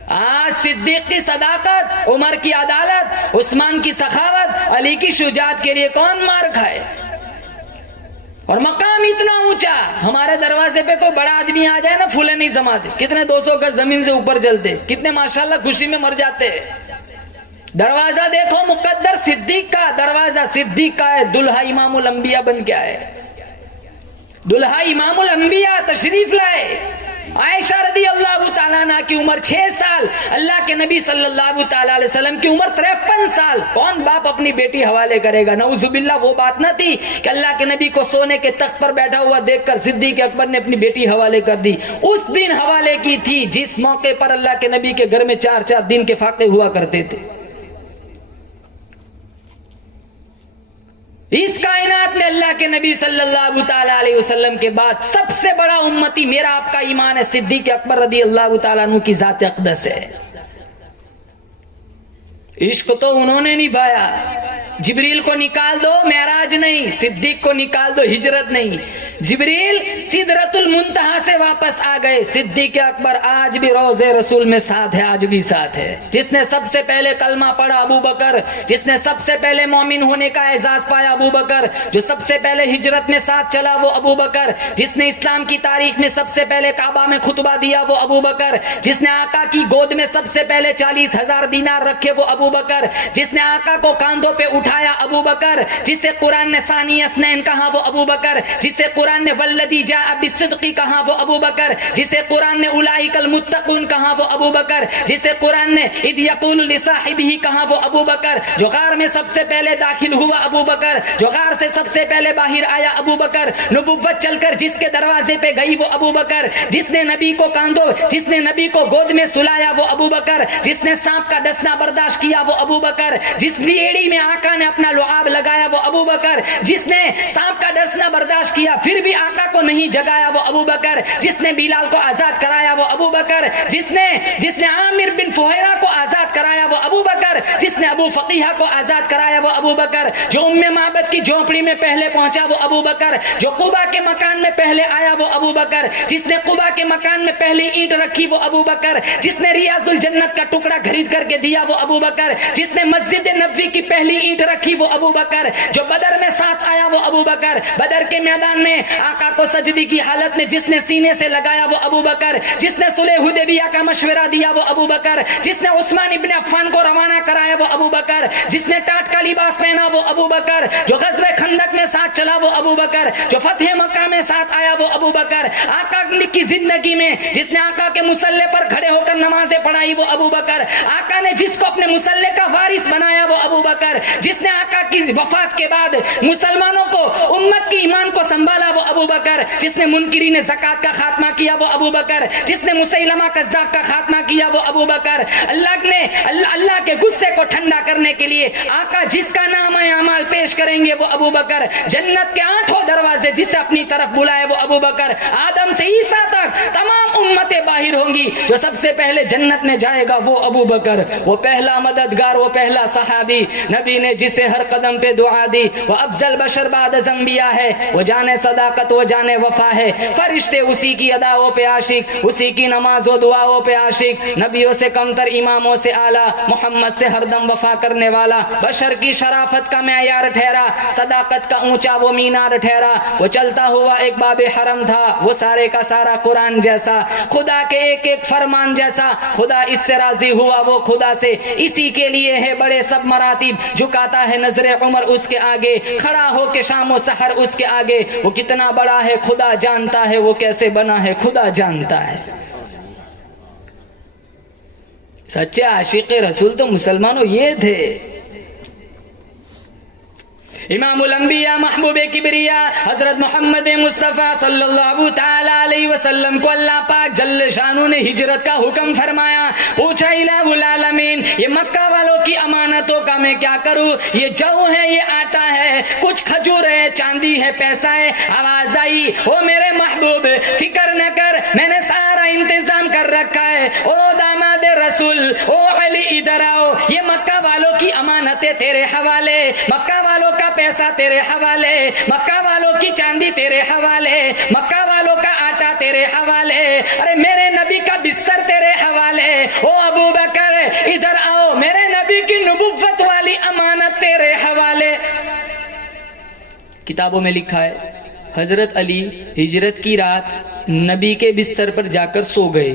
آج صدیق کی صداقت، عمر کی عدالت، عثمان کی سخاوت، علی کی شجاعت کے لیے کون مار کھائے؟ اور مقام اتنا اونچا، ہمارے دروازے پہ کوئی بڑا آدمی آ جائے نا، پھولے نہیں سماتے، کتنے 200 گز زمین سے اوپر جلتے، کتنے ماشاءاللہ خوشی میں مر جاتے۔ دروازہ دیکھو مقدر صدیق کا، دروازہ صدیق کا ہے، دلہا امام الانبیاء بن کے آئے، دلہا امام الانبیاء تشریف لائے۔ عائشہ رضی اللہ تعالیٰ عنہ کی عمر 6 سال، اللہ کے نبی صلی اللہ تعالیٰ علیہ وسلم کی عمر 53 سال۔ کون باپ اپنی بیٹی حوالے کرے گا؟ نعوذ باللہ وہ بات نہ تھی کہ اللہ کے نبی کو سونے کے تخت پر بیٹھا ہوا دیکھ کر صدیق اکبر نے اپنی بیٹی حوالے کر دی۔ اس دن حوالے کی تھی جس موقع پر اللہ کے نبی کے گھر میں 4 دن کے فاقے ہوا کرتے تھے۔ اس کائنات میں اللہ کے نبی صلی اللہ تعالیٰ علیہ وسلم کے بعد سب سے بڑا امتی، میرا آپ کا ایمان ہے، صدیق اکبر رضی اللہ تعالیٰ عنہ کی ذات اقدس ہے۔ عشق تو انہوں نے نبھایا، جبریل کو نکال دو معراج نہیں، صدیق کو نکال دو ہجرت نہیں۔ جبریل سدرۃ المنتہا سے واپس آ گئے، صدیق اکبر آج بھی روضے رسول میں ساتھ ہے، آج بھی ساتھ ہے۔ جس نے سب سے پہلے کلمہ پڑھا ابو بکر، جس نے سب سے پہلے مومن ہونے کا اعزاز پایا ابو بکر، جو سب سے پہلے ہجرت میں ساتھ چلا وہ ابو بکر، جس نے اسلام کی تاریخ میں سب سے پہلے کعبہ میں خطبہ دیا وہ ابو بکر، جس نے آقا کی گود میں سب سے پہلے 40,000 دینار رکھے وہ ابو بکر، جس نے آقا کو کاندھوں پہ اٹھایا ابو بکر، جسے قرآن نے ثانی اثنین کہا وہ ابو بکر، جسے قرآن نے والذی جاء بالصدق کہا وہ ابو بکر، جسے قرآن نے اولئک المتقون کہا وہ ابو بکر، جسے قرآن نے اذ یقول لصاحبہ کہا وہ ابو بکر، جو غار میں سب سے پہلے داخل ہوا ابو بکر، جو غار سے سب سے پہلے باہر آیا ابو بکر، نبوت چل کر جس کے دروازے پہ گئی وہ ابو بکر، جس نے نبی کو کاندھوں، جس نے نبی کو گود میں سلایا وہ ابو بکر، جس نے سانپ کا ڈسنا برداشت کیا وہ ابو بکر، جس لیڑی میں آقا نے اپنا لعاب لگایا وہ ابو بکر، جس نے سانپ کا ڈسنا برداشت کیا پھر بھی آقا کو نہیں جگایا وہ ابو بکر، جس نے بلال کو آزاد کرایا وہ ابو بکر، جس نے عامر بن فہیرہ کو آزاد کرایا وہ ابو بکر، جس نے ابو فقیہ کو آزاد کرایا وہ ابو بکر، جو ام معبد کی جھونپڑی میں پہلے پہنچا وہ ابو بکر، جو قبا کے مکان میں پہلے آیا وہ ابو بکر، جس نے قبا کے مکان میں پہلی اینٹ رکھی وہ ابو بکر، جس نے ریاض الجنت کا ٹکڑا خرید کر کے دیا وہ ابو بکر، جس نے مسجد نبوی کی پہلی اینٹ رکھی وہ ابو بکر، جو بدر میں ساتھ آیا وہ ابو بکر، بدر کے میدان میں آقا کو سجدی کی حالت میں جس نے سینے سے لگایا وہ ابو بکر، جس نے صلح حدیبیہ کا مشورہ دیا وہ ابو بکر، جس نے عثمان ابن عفان کو روانہ کرایا وہ ابو بکر، جس نے ٹاٹ کا لباس پہنا وہ ابو بکر، جو غزوہ خندق میں ساتھ چلا وہ ابو بکر، جو فتح مکہ میں ساتھ آیا وہ ابو بکر، آقا کی زندگی میں جس نے آقا کے مصلے پر کھڑے ہو کر نمازیں پڑھائی وہ ابو بکر، آقا نے جس کو اپنے مصلے کا وارث بنایا وہ ابو بکر، جس نے آقا کی وفات کے بعد مسلمانوں کو، امت کی ایمان کو سنبھالا وہ ابو بکر، جس نے منکرین زکات کا خاتمہ کیا وہ ابو بکر، جس نے مسیلمہ کذاب کا خاتمہ کیا وہ ابو بکر، اللہ کے غصے کو ٹھنڈا کرنے کے لیے آقا جس کا نام اعمال پیش کریں گے وہ ابو بکر، جنت کے 8 دروازے جسے اپنی طرف بلائے وہ ابو بکر، آدم سے عیسیٰ تک تمام امتیں باہر ہوں گی، جو سب سے پہلے جنت میں جائے گا وہ ابو بکر، وہ پہلا مددگار، وہ پہلا صحابی، نبی نے جسے ہر قدم پہ دعا دی، وہ افضل بشر بعد از انبیاء ہے، وہ جانے صداقت، وہ جانے وفا ہے، فرشتے اسی کی اداؤں پہ عاشق، اسی کی نماز و دعاؤں پہ عاشق، نبیوں سے کمتر، اماموں سے اعلیٰ، محمد سے ہر دم وفا کرنے والا، بشر کی شرافت کا معیار ٹھہرا، صداقت کا اونچا وہ مینار ٹھہرا، وہ چلتا ہوا ایک باب حرم تھا، وہ سارے کا سارا قرآن جیسا، خدا کے ایک ایک فرمان جیسا، خدا اس سے راضی ہوا وہ خدا سے، اسی کے لیے ہے بڑے سب مراتب، جھکاتا ہے نظر عمر اس کے آگے، کھڑا ہو کے شام و سحر اس کے آگے، وہ کتنا بڑا ہے خدا جانتا ہے، وہ کیسے بنا ہے خدا جانتا ہے۔ سچے عاشق رسول تو مسلمانوں یہ تھے. امام الانبیاء محبوب کبریا حضرت محمد مصطفیٰ صلی اللہ تعالی علیہ وسلم کو اللہ پاک جل شانہ نے ہجرت کا حکم فرمایا. پوچھا الہ العالمین یہ مکہ والوں کی امانتوں کا میں کیا کروں؟ یہ جو ہے، یہ آٹا ہے، کچھ کھجور ہے، چاندی ہے، پیسہ ہے. آواز آئی او میرے محبوب فکر نہ کر، میں نے سارا انتظام کر رکھا ہے. او داماد رسول، او علی ادھر آؤ، یہ مکہ والوں کی امانتیں تیرے حوالے، مکہ والوں کا پیسہ تیرے حوالے، مکہ والوں کی چاندی تیرے حوالے، مکہ والوں کا آٹا تیرے حوالے، ارے میرے نبی کا بستر تیرے حوالے. او ابو بکر ادھر آؤ، میرے نبی کی نبوت والی امانت تیرے حوالے. کتابوں میں لکھا ہے حضرت علی ہجرت کی رات نبی کے بستر پر جا کر سو گئے.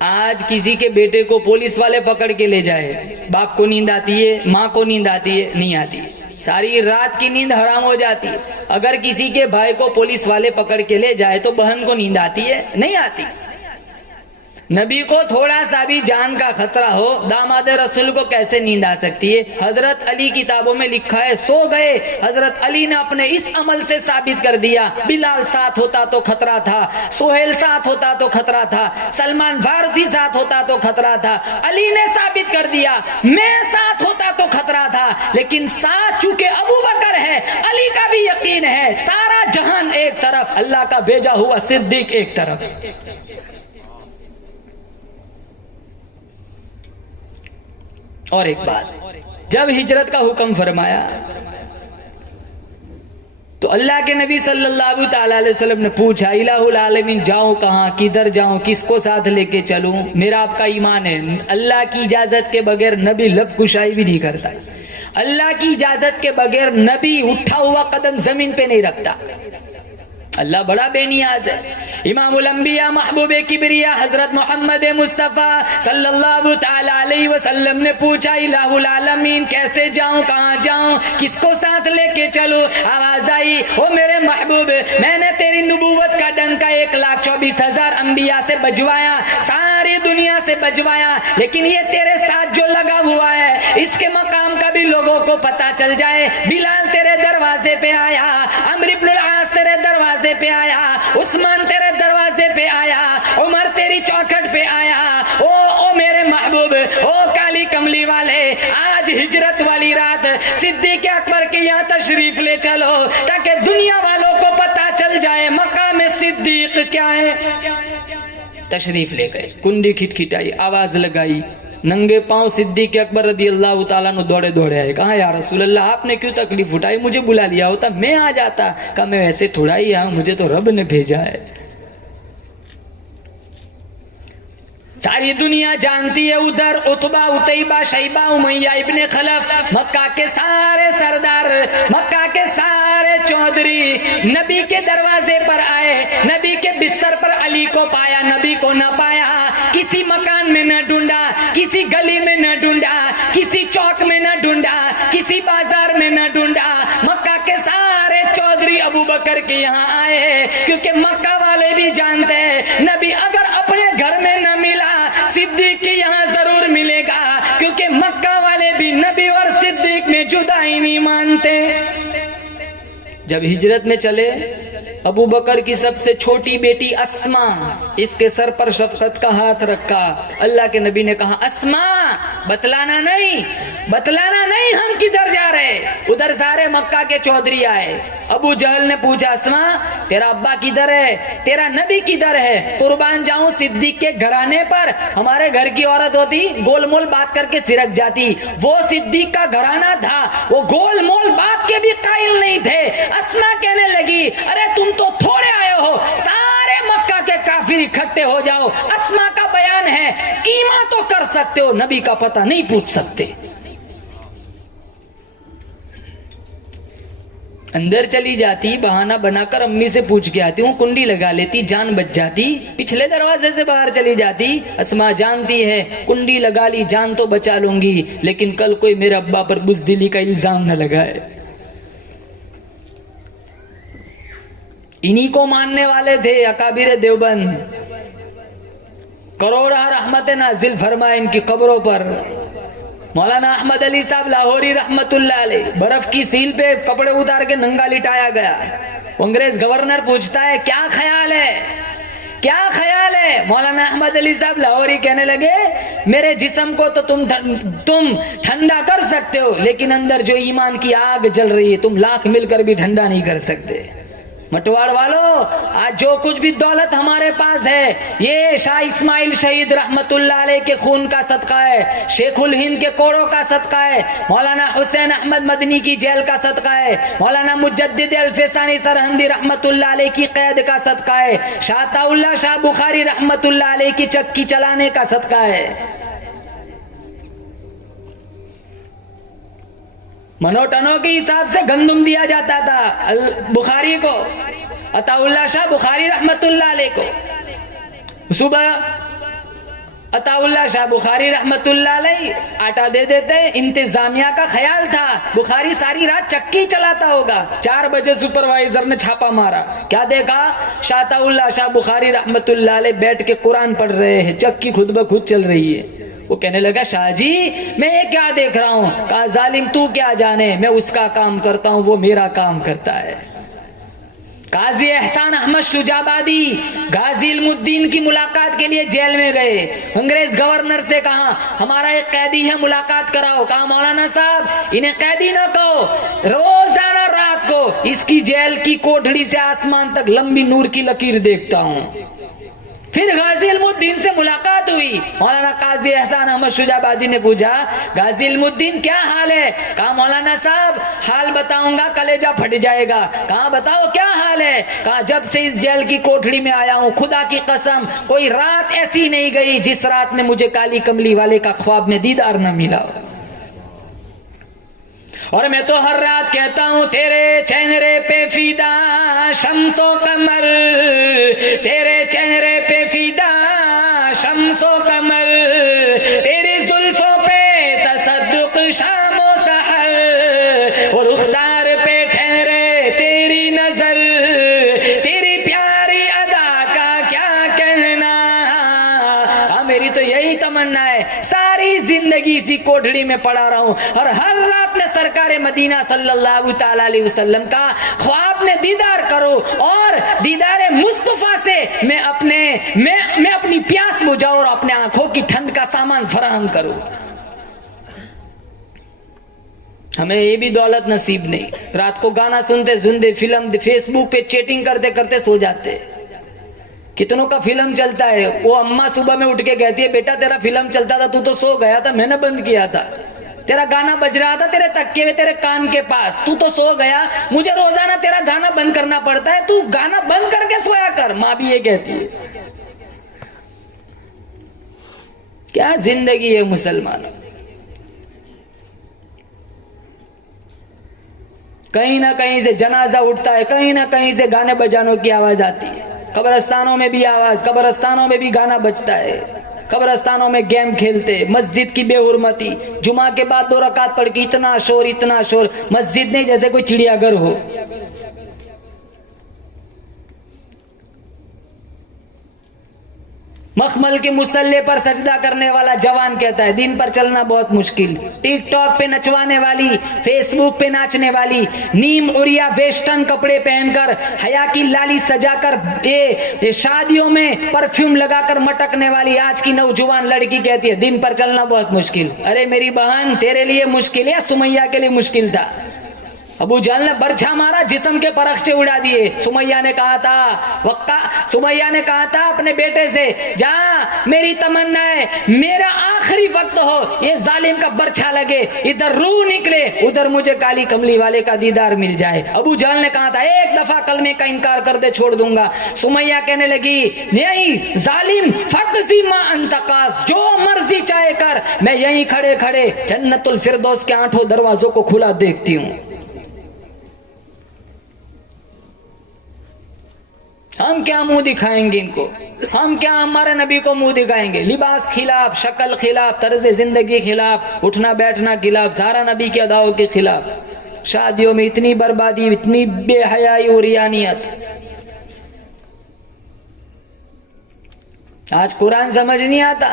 آج کسی کے بیٹے کو پولیس والے پکڑ کے لے جائے، باپ کو نیند آتی ہے، ماں کو نیند آتی ہے؟ نہیں آتی. ساری رات کی نیند حرام ہو جاتی ہے. اگر کسی کے بھائی کو پولیس والے پکڑ کے لے جائے تو بہن کو نیند آتی ہے؟ نہیں آتی. نبی کو تھوڑا سا بھی جان کا خطرہ ہو، داماد رسول کو کیسے نیند آ سکتی ہے؟ حضرت علی کتابوں میں لکھا ہے سو گئے. حضرت علی نے اپنے اس عمل سے ثابت کر دیا. بلال ساتھ ہوتا تو خطرہ تھا، سہیل ساتھ ہوتا تو خطرہ تھا، سلمان فارسی ساتھ ہوتا تو خطرہ تھا. علی نے ثابت کر دیا میں ساتھ ہوتا تو خطرہ تھا، لیکن ساتھ چونکہ ابو بکر ہے، علی کا بھی یقین ہے. سارا جہان ایک طرف، اللہ کا بھیجا ہوا صدیق ایک طرف. اور ایک بات، جب ہجرت کا حکم فرمایا تو اللہ کے نبی صلی اللہ تعالی علیہ وسلم نے پوچھا الہ العالمین جاؤں کہاں، کدھر جاؤں، کس کو ساتھ لے کے چلوں؟ میرا آپ کا ایمان ہے اللہ کی اجازت کے بغیر نبی لب کشائی بھی نہیں کرتا. اللہ کی اجازت کے بغیر نبی اٹھا ہوا قدم زمین پہ نہیں رکھتا. اللہ بڑا بے نیاز ہے. امام الانبیاء محبوب کبریا حضرت محمد مصطفیٰ صلی اللہ تعالی علیہ وسلم نے پوچھا الہ العالمین کیسے جاؤں، کہاں جاؤں، کس کو ساتھ لے کے چلوں؟ آواز آئی او میرے محبوب میں نے تیری نبوت کا ڈنکا 1,24,000 انبیاء سے بجوایا، ساری دنیا سے بجوایا، لیکن یہ تیرے ساتھ جو لگا ہوا ہے اس کے مقام کا بھی لوگوں کو پتا چل جائے. بلال تیرے دروازے پہ آیا، عمرو بن العاص تیرے دروازے پہ آیا، عثمان تیرے دروازے پہ آیا، عمر تیری چوکھٹ پہ آیا. او میرے محبوب، او کالی کملی والے، آج ہجرت والی رات صدیق اکبر کے یہاں تشریف لے چلو تاکہ دنیا والوں کو پتا چل جائے مقام صدیق کیا ہے. تشریف لے گئے، کنڈی کھٹکھٹائی، آواز لگائی، ننگے پاؤں صدیق اکبر رضی اللہ تعالیٰ نے دوڑے دوڑے آئے. کہا یا رسول اللہ آپ نے کیوں تکلیف اٹھائی، مجھے بلا لیا ہوتا میں آ جاتا. کہا میں ویسے تھوڑا ہی آؤں، مجھے تو رب نے بھیجا ہے. ساری دنیا جانتی ہے ادھر عتبہ، عتیبہ، شیبہ، امیہ ابن خلف، مکہ کے سارے سردار، مکہ کے سارے چودھری نبی کے دروازے پر آئے. نبی کے بستر پر علی کو پایا، نبی کو نہ پایا. کسی مکان میں نہ ڈھونڈا، کسی گلی میں نہ ڈھونڈا، کسی چوک میں نہ ڈھونڈا، کسی بازار میں نہ ڈھونڈا. مکہ کے سارے چودھری ابو بکر کے یہاں آئے، کیونکہ مکہ والے بھی جانتے ہیں نبی اگر اپنے گھر میں نہ ملا صدیق کے یہاں ضرور ملے گا، کیونکہ مکہ والے بھی نبی اور صدیق میں جدائی نہیں مانتے. جب ہجرت میں چلے ابو بکر کی سب سے چھوٹی بیٹی اسما، اس کے سر پر شفقت کا ہاتھ رکھا. اللہ کے نبی نے کہا اسما بتلانا نہیں ہم کدھر جا رہے. ادھر سارے مکہ کے چودھری آئے. ابو جہل نے پوچھا اسما تیرا ابا کدھر ہے، تیرا نبی کدھر ہے؟ قربان جاؤں صدیق کے گھرانے پر ہمارے گھر کی عورت ہوتی گول مول بات کر کے سرک جاتی. وہ صدیق کا گھرانہ تھا، وہ گول مول بات کے بھی قائل نہیں تھے. اسما کہنے لگی ارے تم تو تھوڑے آئے ہو، سارے مکہ کے کافر اکٹھے ہو جاؤ. اسما کا بیان ہے قیمہ تو کر سکتے ہو، نبی کا پتہ نہیں پوچھ سکتے. اندر چلی جاتی، بہانہ بنا کر امی سے پوچھ کے آتی ہوں، کنڈی لگا لیتی، جان بچ جاتی. پچھلے دروازے سے باہر چلی جاتی. اسما جانتی ہے کنڈی لگا لی جان تو بچا لوں گی، لیکن کل کوئی میرے ابا پر بزدلی کا الزام نہ لگائے. انہی کو ماننے والے تھے اکابر دیوبند. کروڑا رحمت نازل فرمائے ان کی قبروں پر. مولانا احمد علی صاحب لاہوری رحمت اللہ علیہ، برف کی سیل پہ کپڑے اتار کے ننگا لٹایا گیا. انگریز گورنر پوچھتا ہے کیا خیال ہے، کیا خیال ہے؟ مولانا احمد علی صاحب لاہوری کہنے لگے میرے جسم کو تو تم ٹھنڈا کر سکتے ہو، لیکن اندر جو ایمان کی آگ جل رہی ہے تم لاکھ مل کر بھی ٹھنڈا نہیں کر سکتے. مٹواڑ والو، آج جو کچھ بھی دولت ہمارے پاس ہے یہ شاہ اسماعیل شہید رحمت اللہ علیہ کے خون کا صدقہ ہے، شیخ الہند کے کوڑوں کا صدقہ ہے، مولانا حسین احمد مدنی کی جیل کا صدقہ ہے، مولانا مجدد الفسانی سرہندی رحمت اللہ علیہ کی قید کا صدقہ ہے، شاہ عطا اللہ شاہ بخاری رحمت اللہ علیہ کی چکی چلانے کا صدقہ ہے. منوٹنوں کے حساب سے گندم دیا جاتا تھا بخاری کو، عطا اللہ شاہ بخاری رحمت اللہ علیہ کو. صبح عطا اللہ شاہ بخاری رحمت اللہ علیہ آٹا دے دیتے. انتظامیہ کا خیال تھا بخاری ساری رات چکی چلاتا ہوگا. 4 بجے سپروائزر نے چھاپا مارا، کیا دیکھا؟ شاہ عطا اللہ شاہ بخاری رحمت اللہ علیہ بیٹھ کے قرآن پڑھ رہے ہیں، چکی خود بخود چل رہی ہے. وہ کہنے لگا شاہ جی میں یہ کیا دیکھ رہا ہوں؟ کہا ظالم تو کیا جانے، میں اس کا کام کرتا ہوں وہ میرا کام کرتا ہے. قاضی احسان احمد شجابادی غازی علم الدین کی ملاقات کے لیے جیل میں گئے. انگریز گورنر سے کہا ہمارا ایک قیدی ہے ملاقات کراؤ. کہا مولانا صاحب انہیں قیدی نہ کہو، روزانہ رات کو اس کی جیل کی کوٹڑی سے آسمان تک لمبی نور کی لکیر دیکھتا ہوں. پھر غازی علم الدین سے ملاقات ہوئی. مولانا قاضی احسان احمد شجابادی نے پوچھا غازی علم الدین کیا حال ہے؟ کہا مولانا صاحب حال بتاؤں گا کلیجہ پھٹ جائے گا. کہا بتاؤ کیا حال ہے؟ کہا جب سے اس جیل کی کوٹڑی میں آیا ہوں خدا کی قسم کوئی رات ایسی نہیں گئی جس رات میں مجھے کالی کملی والے کا خواب میں دیدار نہ ملا. اور میں تو ہر رات کہتا ہوں تیرے چہرے پہ فیدا شمس و قمر، تیرے چہرے پہ فیدا شمس و قمر، تیری زلفوں پہ تصدق شام و سحر، اور رخسار پہ ٹھہرے تیری نظر، تیری پیاری ادا کا کیا کہنا. میری تو یہی تمنا ہے ساری زندگی اسی کوٹڑی میں پڑا رہا ہوں اور ہر رات میں سرکار مدینہ صلی اللہ تعالی علیہ وسلم کا خواب میں دیدار کروں اور دیدار مصطفیٰ سے میں اپنی پیاس بجھاؤں اور اپنے آنکھوں کی ٹھنڈ کا سامان فراہم کروں. ہمیں یہ بھی دولت نصیب نہیں. رات کو گانا سنتے سنتے فلم فیس بک پہ چیٹنگ کرتے کرتے سو جاتے. کتنوں کا فلم چلتا ہے، وہ اماں صبح میں اٹھ کے کہتی ہے بیٹا تیرا فلم چلتا تھا تو سو گیا تھا، میں نے بند کیا تھا. تیرا گانا بج رہا تھا تیرے تکیے میں تیرے کان کے پاس، تو سو گیا، مجھے روزانہ تیرا گانا بند کرنا پڑتا ہے، تو گانا بند کر کے سویا کر. ماں بھی یہ کہتی ہے. کیا زندگی ہے مسلمانوں. کہیں نہ کہیں سے جنازہ اٹھتا ہے، کہیں نہ کہیں سے گانے بجانوں کی آواز آتی ہے. قبرستانوں میں بھی آواز، قبرستانوں میں بھی گانا بجتا ہے، قبرستانوں میں گیم کھیلتے، مسجد کی بے حرمتی، جمعہ کے بعد 2 رکعت پڑھ کے اتنا شور، مسجد نہیں جیسے کوئی چڑیا گھر ہو. مخمل کے مسلح پر سجدہ کرنے والا جوان کہتا ہے دین پر چلنا بہت مشکل. ٹک ٹاک پہ نچوانے والی، فیس بک پہ ناچنے والی، نیم اڑیا ویسٹرن کپڑے پہن کر، حیا کی لالی سجا کر، شادیوں میں پرفیوم لگا کر مٹکنے والی آج کی نوجوان لڑکی کہتی ہے دین پر چلنا بہت مشکل. ارے میری بہن تیرے لیے مشکل ہے، سمیہ کے لیے مشکل تھا. ابو جہل نے برچھا مارا، جسم کے پرخچے اڑا دیے. سمیہ نے کہا تھا اپنے بیٹے سے جا میری تمنا ہے میرا آخری وقت ہو، یہ ظالم کا برچھا لگے، ادھر روح نکلے، ادھر مجھے کالی کملی والے کا دیدار مل جائے. ابو جہل نے کہا تھا 1 دفعہ کلمے کا انکار کر دے چھوڑ دوں گا. سمیہ کہنے لگی نہیں ظالم، فقضی ما انت قاض، جو مرضی چاہے کر، میں یہیں کھڑے کھڑے جنت الفردوس کے 8 دروازوں کو کھلا دیکھتی ہوں. ہم کیا منہ دکھائیں گے ان کو؟ ہم کیا ہمارے نبی کو منہ دکھائیں گے؟ لباس خلاف، شکل خلاف، طرز زندگی خلاف، اٹھنا بیٹھنا خلاف، سارا نبی کے اداؤں کے خلاف. شادیوں میں اتنی بربادی، اتنی بے حیائی اور ریانیت. آج قرآن سمجھ نہیں آتا.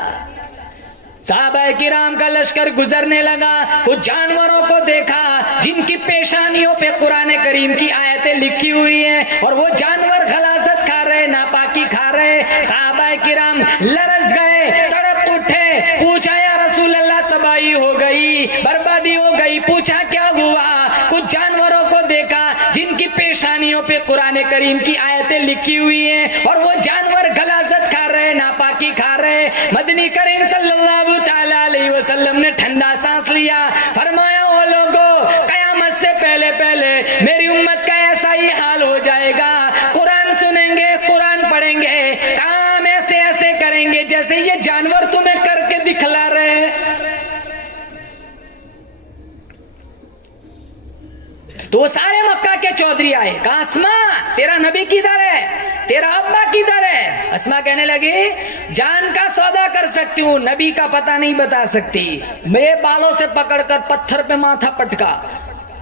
صحابہ کرام کا لشکر گزرنے لگا. کچھ جانوروں کو دیکھا جن کی پیشانیوں پہ قرآن کریم کی آیتیں لکھی ہوئی ہیں, اور وہ جانور غلاظت کھا رہے, ناپاکی کھا رہے. صحابہ کرام لرز گئے, تڑپ اٹھے, پوچھا یا رسول اللہ تباہی ہو گئی, بربادی ہو گئی. پوچھا کیا ہوا؟ کچھ جانوروں کو دیکھا جن کی پیشانیوں پہ قرآن کریم کی آیتیں لکھی ہوئی ہیں, اور وہ جانور غلاظت کھا رہے, ناپاکی کھا رہے. مدنی کریم صلی اللہ تعالی علیہ وسلم نے ٹھنڈا سانس لیا, فرمایا او لوگوں, قیامت سے پہلے پہلے میری امت کا ایسا ہی حال ہو جائے گا. قرآن سنیں گے, قرآن پڑھیں گے, کام ایسے ایسے کریں گے جیسے یہ جانور تمہیں کر کے دکھلا رہے ہیں. تو وہ سارے مکہ کے چودھری آئے, کہا اسما تیرا نبی کدھر ہے, تیرا ابا کدھر ہے؟ اسما کہنے لگی جان کا سودا کر سکتی ہوں, نبی کا پتہ نہیں بتا سکتی. میرے بالوں سے پکڑ کر پتھر پہ ماتھا پٹکا,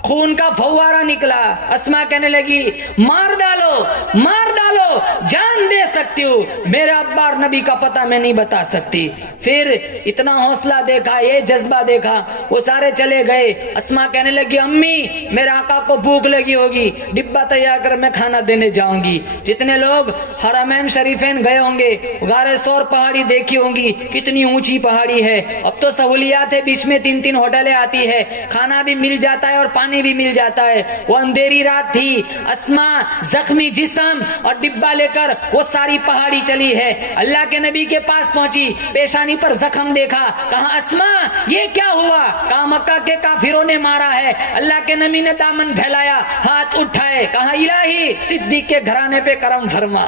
خون کا فوارہ نکلا. اسما کہنے لگی مار ڈالو, مار ڈالو, جان دے سکتی ہوں, میرے ابا اور نبی کا پتہ میں نہیں بتا سکتی. پھر اتنا حوصلہ دیکھا, یہ جذبہ دیکھا, وہ سارے چلے گئے. اسما کہنے لگی امی میرے آقا کو بھوک لگی ہوگی, ڈبہ تیار کر, میں کھانا دینے جاؤں گی. جتنے لوگ حرمین شریفین گئے ہوں گے, غار ثور پہاڑی دیکھی ہوں گی, کتنی اونچی پہاڑی ہے. اب تو سہولیات ہے, بیچ میں 3 ہوٹلیں آتی ہے, کھانا بھی مل جاتا ہے اور پانی بھی مل جاتا ہے. وہ اندھیری رات تھی, اسما زخمی جسم اور ڈبہ لے کر وہ ساری پہاڑی چلی ہے. اللہ کے نبی کے پاس پہنچی, پیشانی پر زخم دیکھا, کہا اسما یہ کیا ہوا؟ کہا مکہ کے کافروں نے مارا ہے. اللہ کے نبی نے دامن پھیلایا, ہاتھ اٹھائے, کہا الہی صدیق کے گھرانے پہ کرم فرما.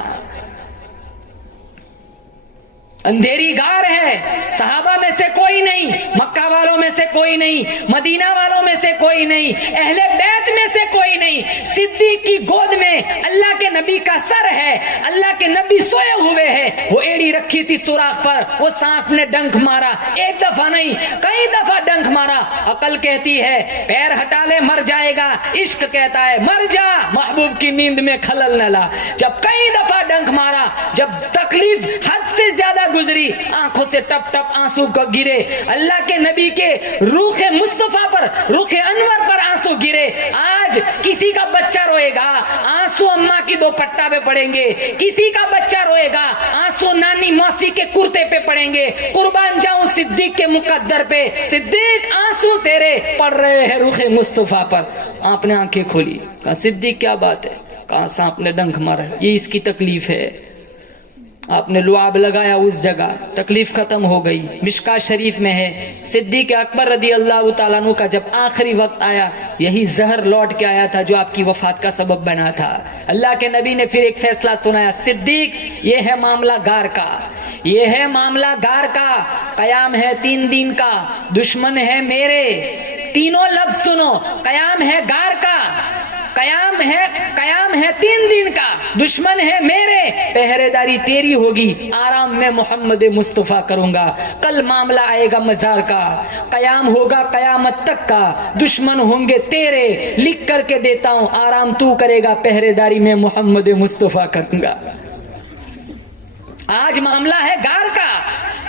اندھیری غار ہے, صحابہ میں سے کوئی نہیں, مکہ والوں میں سے کوئی نہیں, مدینہ والوں میں سے کوئی نہیں, اہل بیت میں سے کوئی نہیں. صدیق کی گود میں اللہ کے نبی کا سر ہے, اللہ کے نبی سوئے ہوئے ہیں, وہ ایڑی رکھی تھی سوراخ پر, وہ سانپ نے ڈنک مارا, ایک دفعہ نہیں کئی دفعہ ڈنک مارا. عقل کہتی ہے پیر ہٹا لے مر جائے گا, عشق کہتا ہے مر جا, محبوب کی نیند میں خلل نہ لا. جب کئی دفعہ ڈنک مارا, جب تکلیف حد سے زیادہ گزری, آنکھوں سے ٹپ ٹپ آنسو گرے, اللہ کے نبی کے روح مصطفیٰ پر, روح انور پر آنسو گرے. آج کسی کا بچہ روئے گا, آنسو اماں کی دوپٹہ پہ پڑیں گے, کسی کا بچہ روئے گا, آنسو نانی موسی کے کرتے پہ پڑیں گے. قربان جاؤں صدیق کے مقدر پہ, صدیق آنسو تیرے پڑ رہے ہیں روح مصطفیٰ پر. آپ نے آنکھیں کھولی, کہا صدیق کیا بات ہے؟ کہا سانپ نے ڈنک مارا, یہ اس کی تکلیف ہے. آپ نے لعاب لگایا اس جگہ, تکلیف ختم ہو گئی. مشکات شریف میں ہے صدیق اکبر رضی اللہ تعالیٰ عنہ کا جب آخری وقت آیا, یہی زہر لوٹ کے آیا تھا جو آپ کی وفات کا سبب بنا تھا. اللہ کے نبی نے پھر ایک فیصلہ سنایا, صدیق یہ ہے معاملہ غار کا, یہ ہے معاملہ غار کا, قیام ہے 3 دن کا, دشمن ہے میرے. تینوں لفظ سنو, قیام ہے غار کا, قیام ہے 3 دن کا, دشمن ہے میرے, پہرے داری تیری ہوگی, آرام میں محمد مصطفیٰ کروں گا. کل معاملہ آئے گا مزار کا, قیام ہوگا قیامت تک کا, دشمن ہوں گے تیرے, لکھ کر کے دیتا ہوں, آرام تو کرے گا, پہرے داری میں محمد مصطفیٰ کروں گا. آج معاملہ ہے غار کا,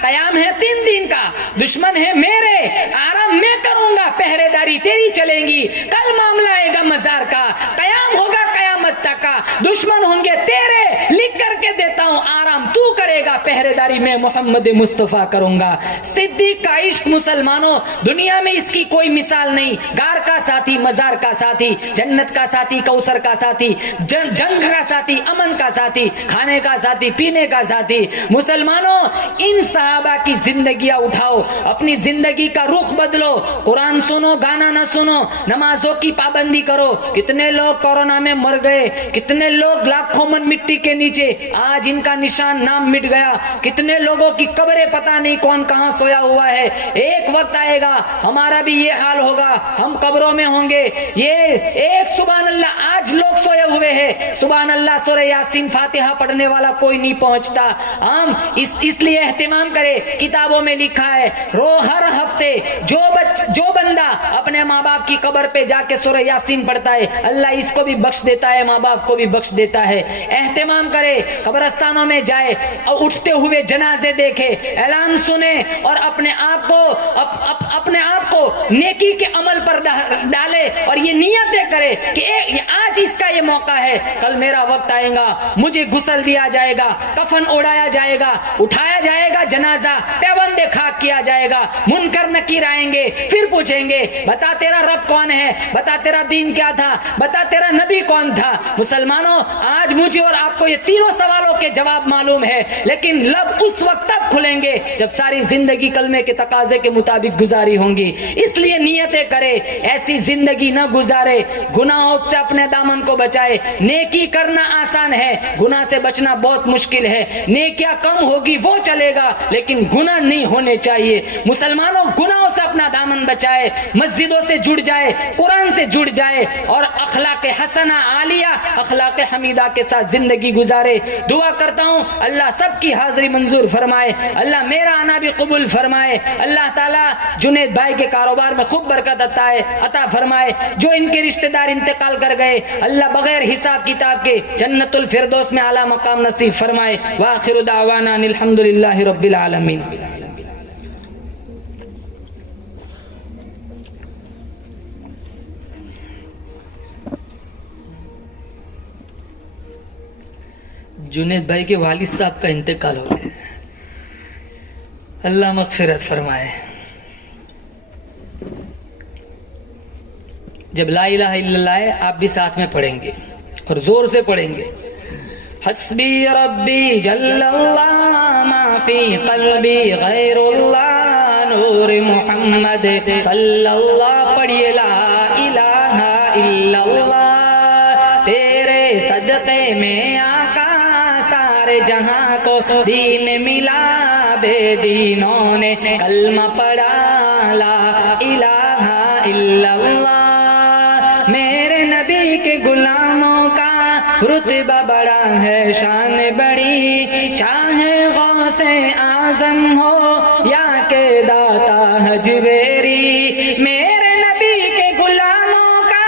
قیام ہے 3 دن کا, دشمن ہے میرے, آرام میں کروں گا, پہرے داری تیری چلیں گی. کل معاملہ آئے گا مزار کا, قیام ہوگا قیامت تک کا, دشمن ہوں گے تیرے, لکھ کر کے دیتا ہوں, آرام تو کرے گا, پہرے داری میں محمد مصطفیٰ کروں گا. صدیق کا عشق مسلمانوں دنیا میں اس کی کوئی مثال نہیں. غار کا ساتھی, مزار کا ساتھی, جنت کا ساتھی, کوثر کا ساتھی, جنگ کا ساتھی, امن کا ساتھی, کھانے کا ساتھی, پینے کا ساتھی. مسلمانوں ان صحابہ کی زندگیاں اٹھاؤ, اپنی زندگی کا رخ بدلو, قرآن سنو, گانا نہ سنو, نمازوں کی پابندی کرو. کتنے لوگ کورونا میں مر گئے, کتنے لوگ لاکھوں من مٹی کے نیچے, آج ان کا نشان نام مٹ گیا. کتنے لوگوں کی قبریں پتہ نہیں کون کہاں سویا ہوا ہے. ایک وقت آئے گا ہمارا بھی یہ حال ہوگا, ہم قبروں میں ہوں گے. یہ ایک سبحان اللہ, آج لوگ سوئے ہوئے ہیں, سبحان اللہ سورہ یاسین فاتحہ پڑھنے والا کوئی نہیں پہنچتا. ہم اس لیے اہتمام کرے, کتابوں میں لکھا ہے ہر ہفتے جو بندہ اپنے ماں باپ کی قبر پہ جا کے سورہ یاسین پڑھتا ہے, اللہ اس کو بھی بخش دیتا ہے, ماں باپ کو بھی بخش دیتا ہے. اہتمام کرے, قبرستانوں میں جائے, اور اٹھتے ہوئے جنازے دیکھے، اعلان سنے اور اپنے آپ کو نیکی کے عمل پر ڈالے اور یہ نیتیں کرے کہ آج اس کا یہ موقع ہے، کل میرا وقت آئے گا، مجھے غسل دیا جائے گا، کفن اڑایا جائے گا، اٹھایا جائے گا جنازہ، پیوند خاک کیا جائے گا، منکر نکیر آئیں گے، پھر پوچھیں گے بتا تیرا رب کون ہے، بتا تیرا دین کیا تھا، بتا تیرا نبی کون تھا۔ مسلمانوں، آج مجھے اور آپ کو یہ تینوں سوالوں کے جواب معلوم ہے، لیکن لب اس وقت تب کھلیں گے جب ساری زندگی کلمے کے تقاضے کے مطابق گزاری ہوں گی۔ اس لیے نیتیں کرے، ایسی زندگی نہ گزارے، گناہوں سے اپنے دامن کو بچائے۔ نیکی کرنا آسان ہے، گناہ سے بچنا بہت مشکل ہے۔ نیکیاں کم ہوگی وہ چلے گا، لیکن گناہ نہیں ہونے چاہیے۔ مسلمانوں، گناہوں سے اپنا دامن بچائے، مسجدوں سے جڑ جائے، قرآن سے جڑ جائے اور اخلاق حسنہ عالیہ، اخلاق حمیدہ کے ساتھ زندگی گزارے۔ دعا کرتا ہوں اللہ سب کی حاضری منظور فرمائے، اللہ میرا آنا بھی قبول فرمائے، اللہ تعالیٰ جنید بھائی کے کاروبار میں خوب برکت عطا فرمائے، جو ان کے رشتہ دار انتقال کر گئے اللہ بغیر حساب کتاب کے جنت الفردوس میں اعلیٰ مقام نصیب فرمائے۔ وآخر دعوانا ان الحمدللہ رب العالمین۔ جنید بھائی کے والد صاحب کا انتقال ہو گیا، اللہ مغفرت فرمائے۔ جب لا الہ الا اللہ ہے آپ بھی ساتھ میں پڑھیں گے اور زور سے پڑھیں گے۔ حسبی ربی جل اللہ ما فی قلبی غیر اللہ نور محمد صلی اللہ، پڑھیے لا الہ الا اللہ، تیرے صدقے میں آقا سارے جہاں کو دین ملا، بے دینوں نے کلمہ پڑھا لا الہ الا اللہ۔ میرے نبی کے غلاموں کا رتبہ بڑا ہے، شان بڑی، چاہے غوث اعظم ہو یا کہ داتا حجویری، میرے نبی کے غلاموں کا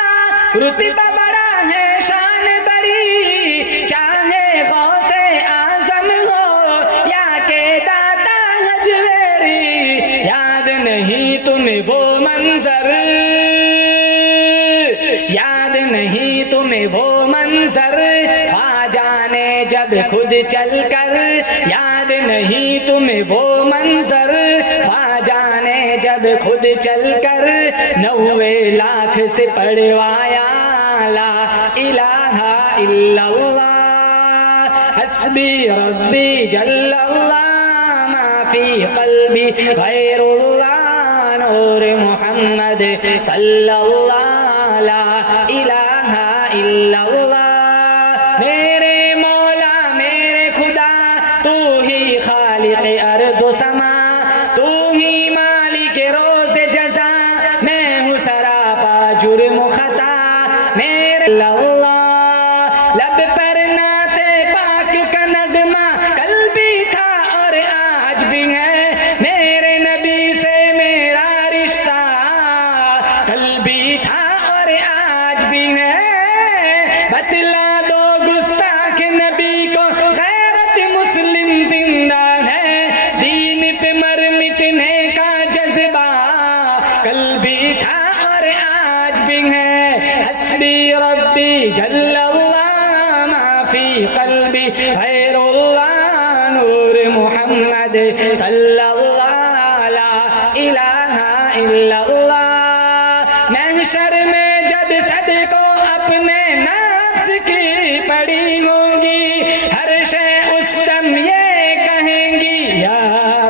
رتبہ بڑا ہے، شان بڑی، چاہے غوث اعظم ہو یا کہ داتا حجویری۔ یاد نہیں تمہیں وہ منظر، یاد نہیں تمہیں وہ منظر، خواجہ نے جب خود چل کر، یاد نہیں تمہیں وہ منظر، خواجہ نے جب خود چل کر 90 لاکھ سے پڑھوایا لا الہ الا اللہ۔ حسبی ربی جل اللہ ما فی قلبی غیر اللہ نور محمد صلی اللہ لا الہ الا اللہ۔ میرے مولا میرے خدا تو ہی خالق ارض و سما، تو ہی مالک روز جزا، میں ہوں سراپا جرم و خطا، میرے اللہ۔ لب پر نعت پاک کا نغمہ کل بھی تھا اور آج بھی ہے، میرے نبی سے میرا رشتہ کل بھی تھا اور آج بھی ہے، بتلا دو گستاخ نبی کو غیرت مسلم زندہ ہے، دین پہ مر مٹنے کا جذبہ کل بھی تھا اور آج بھی ہے۔ حسبی ربی جل اللہ ما فی قلبی غیر اللہ نور محمد صلی اللہ لا الہ الا اللہ۔ محشر میں جب صدقوں اپنے نفس کی پڑی ہوگی، ہر شے اس دم یہ کہیں گی یا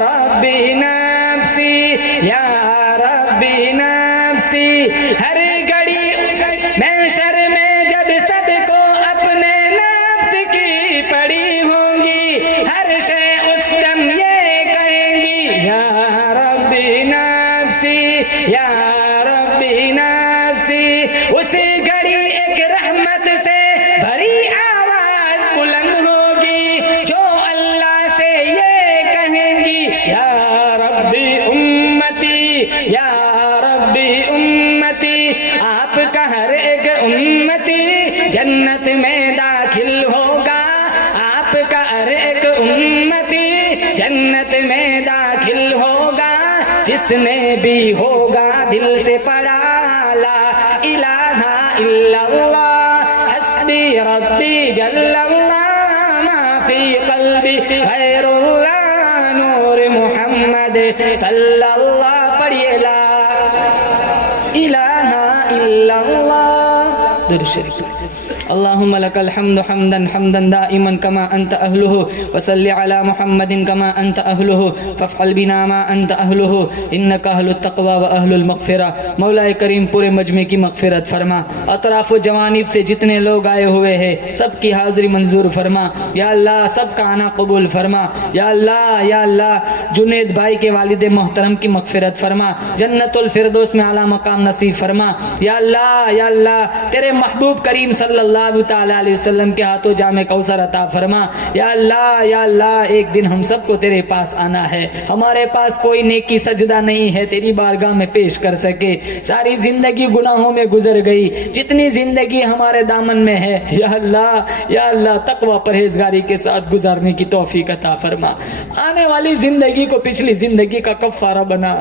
ربی نفسی یا ربی نفسی، ہر گھڑی محشر میں جب صدقوں اپنے نفس کی پڑی ہوگی، ہر شے اس دم یہ کہیں گی یا ربی نفسی یا ربی نفسی۔ اسی گھڑی ایک رحمت سے بھری آواز بلند ہوگی جو اللہ سے یہ کہیں گی یا ربی امتی یا ربی امتی۔ آپ کا ہر ایک امتی جنت میں داخل ہوگا، آپ کا ہر ایک امتی جنت نیت میں داخل ہوگا جس نے بھی ہوگا دل سے پڑھا لا الہ الا اللہ حسبی ربی جل اللہ ما فی قلبی غیر اللہ نور محمد صلی اللہ پڑھیے لا الہ الا اللہ درود شریف اللهم لك الحمد حمدا حمدا دائما كما أنت أهله وصل على محمد كما أنت أهله فافعل بنا ما أنت أهله إنك أهل التقوى وأهل المغفرة مولا کریم پورے مجمع کی مغفرت فرما اطراف و جوانب سے جتنے لوگ آئے ہوئے ہیں سب کی حاضری منظور فرما یا اللہ سب کا آنا قبول فرما یا اللہ جنید بھائی کے والد محترم کی مغفرت فرما جنت الفردوس میں اعلیٰ مقام نصیب فرما یا اللہ تیرے محبوب کریم صلی اللہ تعالیٰ علیہ وسلم کے ہاتھوں جام کوثر عطا فرما یا اللہ ایک دن ہم سب کو تیرے پاس آنا ہے ہمارے پاس کوئی نیکی سجدہ نہیں ہے تیری بارگاہ میں پیش کر سکے ساری زندگی گناہوں میں گزر گئی جتنی زندگی ہمارے دامن میں ہے یا اللہ تقوی پرہیزگاری کے ساتھ گزارنے کی توفیق عطا فرما آنے والی زندگی کو پچھلی زندگی کا کفارہ بنا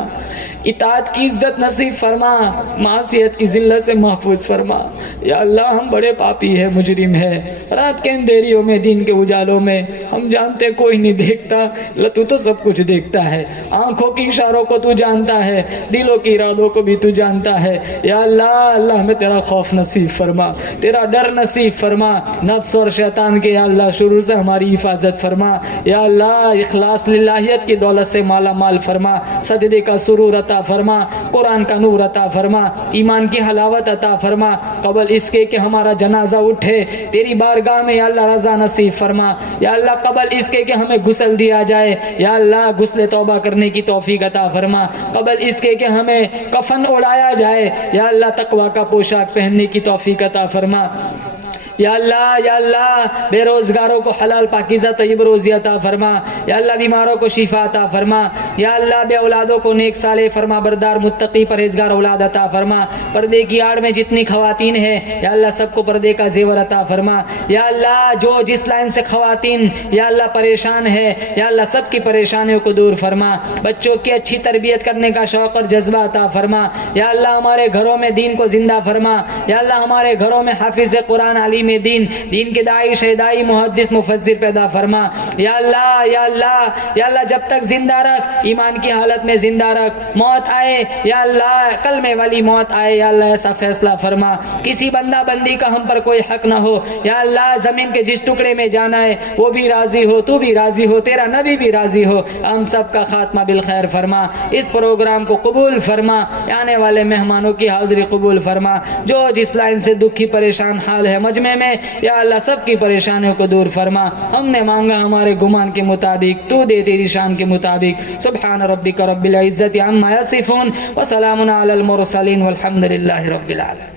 اطاعت کی عزت نصیب فرما معصیت کی ذلت سے محفوظ فرما یا اللہ ہم بڑے پاپی ہے مجرم ہے رات کے اندھیریوں میں دن کے اجالوں میں ہم جانتے کوئی نہیں دیکھتا تو تو سب کچھ دیکھتا ہے آنکھوں کی اشاروں کو تو جانتا ہے دلوں کی ارادوں کو بھی تو جانتا ہے یا اللہ ہمیں تیرا خوف نصیب فرما تیرا ڈر نصیب فرما نفس اور شیطان کے یا اللہ شرور سے ہماری حفاظت فرما یا اللہ اخلاص للہیت کی دولت سے مالا مال فرما سجدے کا سرور عطا فرما قرآن کا نور عطا فرما ایمان کی حلاوت عطا فرما قبل اس کے کہ ہمارا جنازہ اٹھے تیری بارگاہ میں یا اللہ رضا نصیب فرما یا اللہ قبل اس کے کہ ہمیں غسل دیا جائے یا اللہ غسل توبہ کرنے کی توفیق عطا فرما قبل اس کے کہ ہمیں کفن اڑایا جائے یا اللہ تقوی کا پوشاک پہننے کی توفیق عطا فرما یا اللہ بے روزگاروں کو حلال پاکیزہ طیب روزی عطا فرما یا اللہ بیماروں کو شفا عطا فرما یا اللہ بے اولادوں کو نیک صالح فرما بردار متقی پرہیزگار اولاد عطا فرما پردے کی آڑ میں جتنی خواتین ہیں یا اللہ سب کو پردے کا زیور عطا فرما یا اللہ جو جس لائن سے خواتین یا اللہ پریشان ہے یا اللہ سب کی پریشانیوں کو دور فرما بچوں کی اچھی تربیت کرنے کا شوق اور جذبہ عطا فرما یا اللہ ہمارے گھروں میں دین کو زندہ فرما یا اللہ ہمارے گھروں میں حافظ قرآن عالم دین کے داعی شہدائی محدث مفسر پیدا فرما یا اللہ جب تک زندہ رکھ ایمان کی حالت میں زندہ رکھ موت آئے یا اللہ کلمے والی موت آئے یا اللہ ایسا فیصلہ فرما کسی بندہ بندی کا ہم پر کوئی حق نہ ہو یا اللہ زمین کے جس ٹکڑے میں جانا ہے وہ بھی راضی ہو تو بھی راضی ہو تیرا نبی بھی راضی ہو ہم سب کا خاتمہ بالخیر فرما اس پروگرام کو قبول فرما آنے والے مہمانوں کی حاضری قبول فرما جو جس لائن سے دکھی پریشان حال ہے مجمع میں یا اللہ سب کی پریشانیوں کو دور فرما ہم نے مانگا ہمارے گمان کے مطابق تو دے تیری شان کے مطابق سبحان ربک رب العزت عما یصفون وسلام علی المرسلین والحمد للہ رب العالمین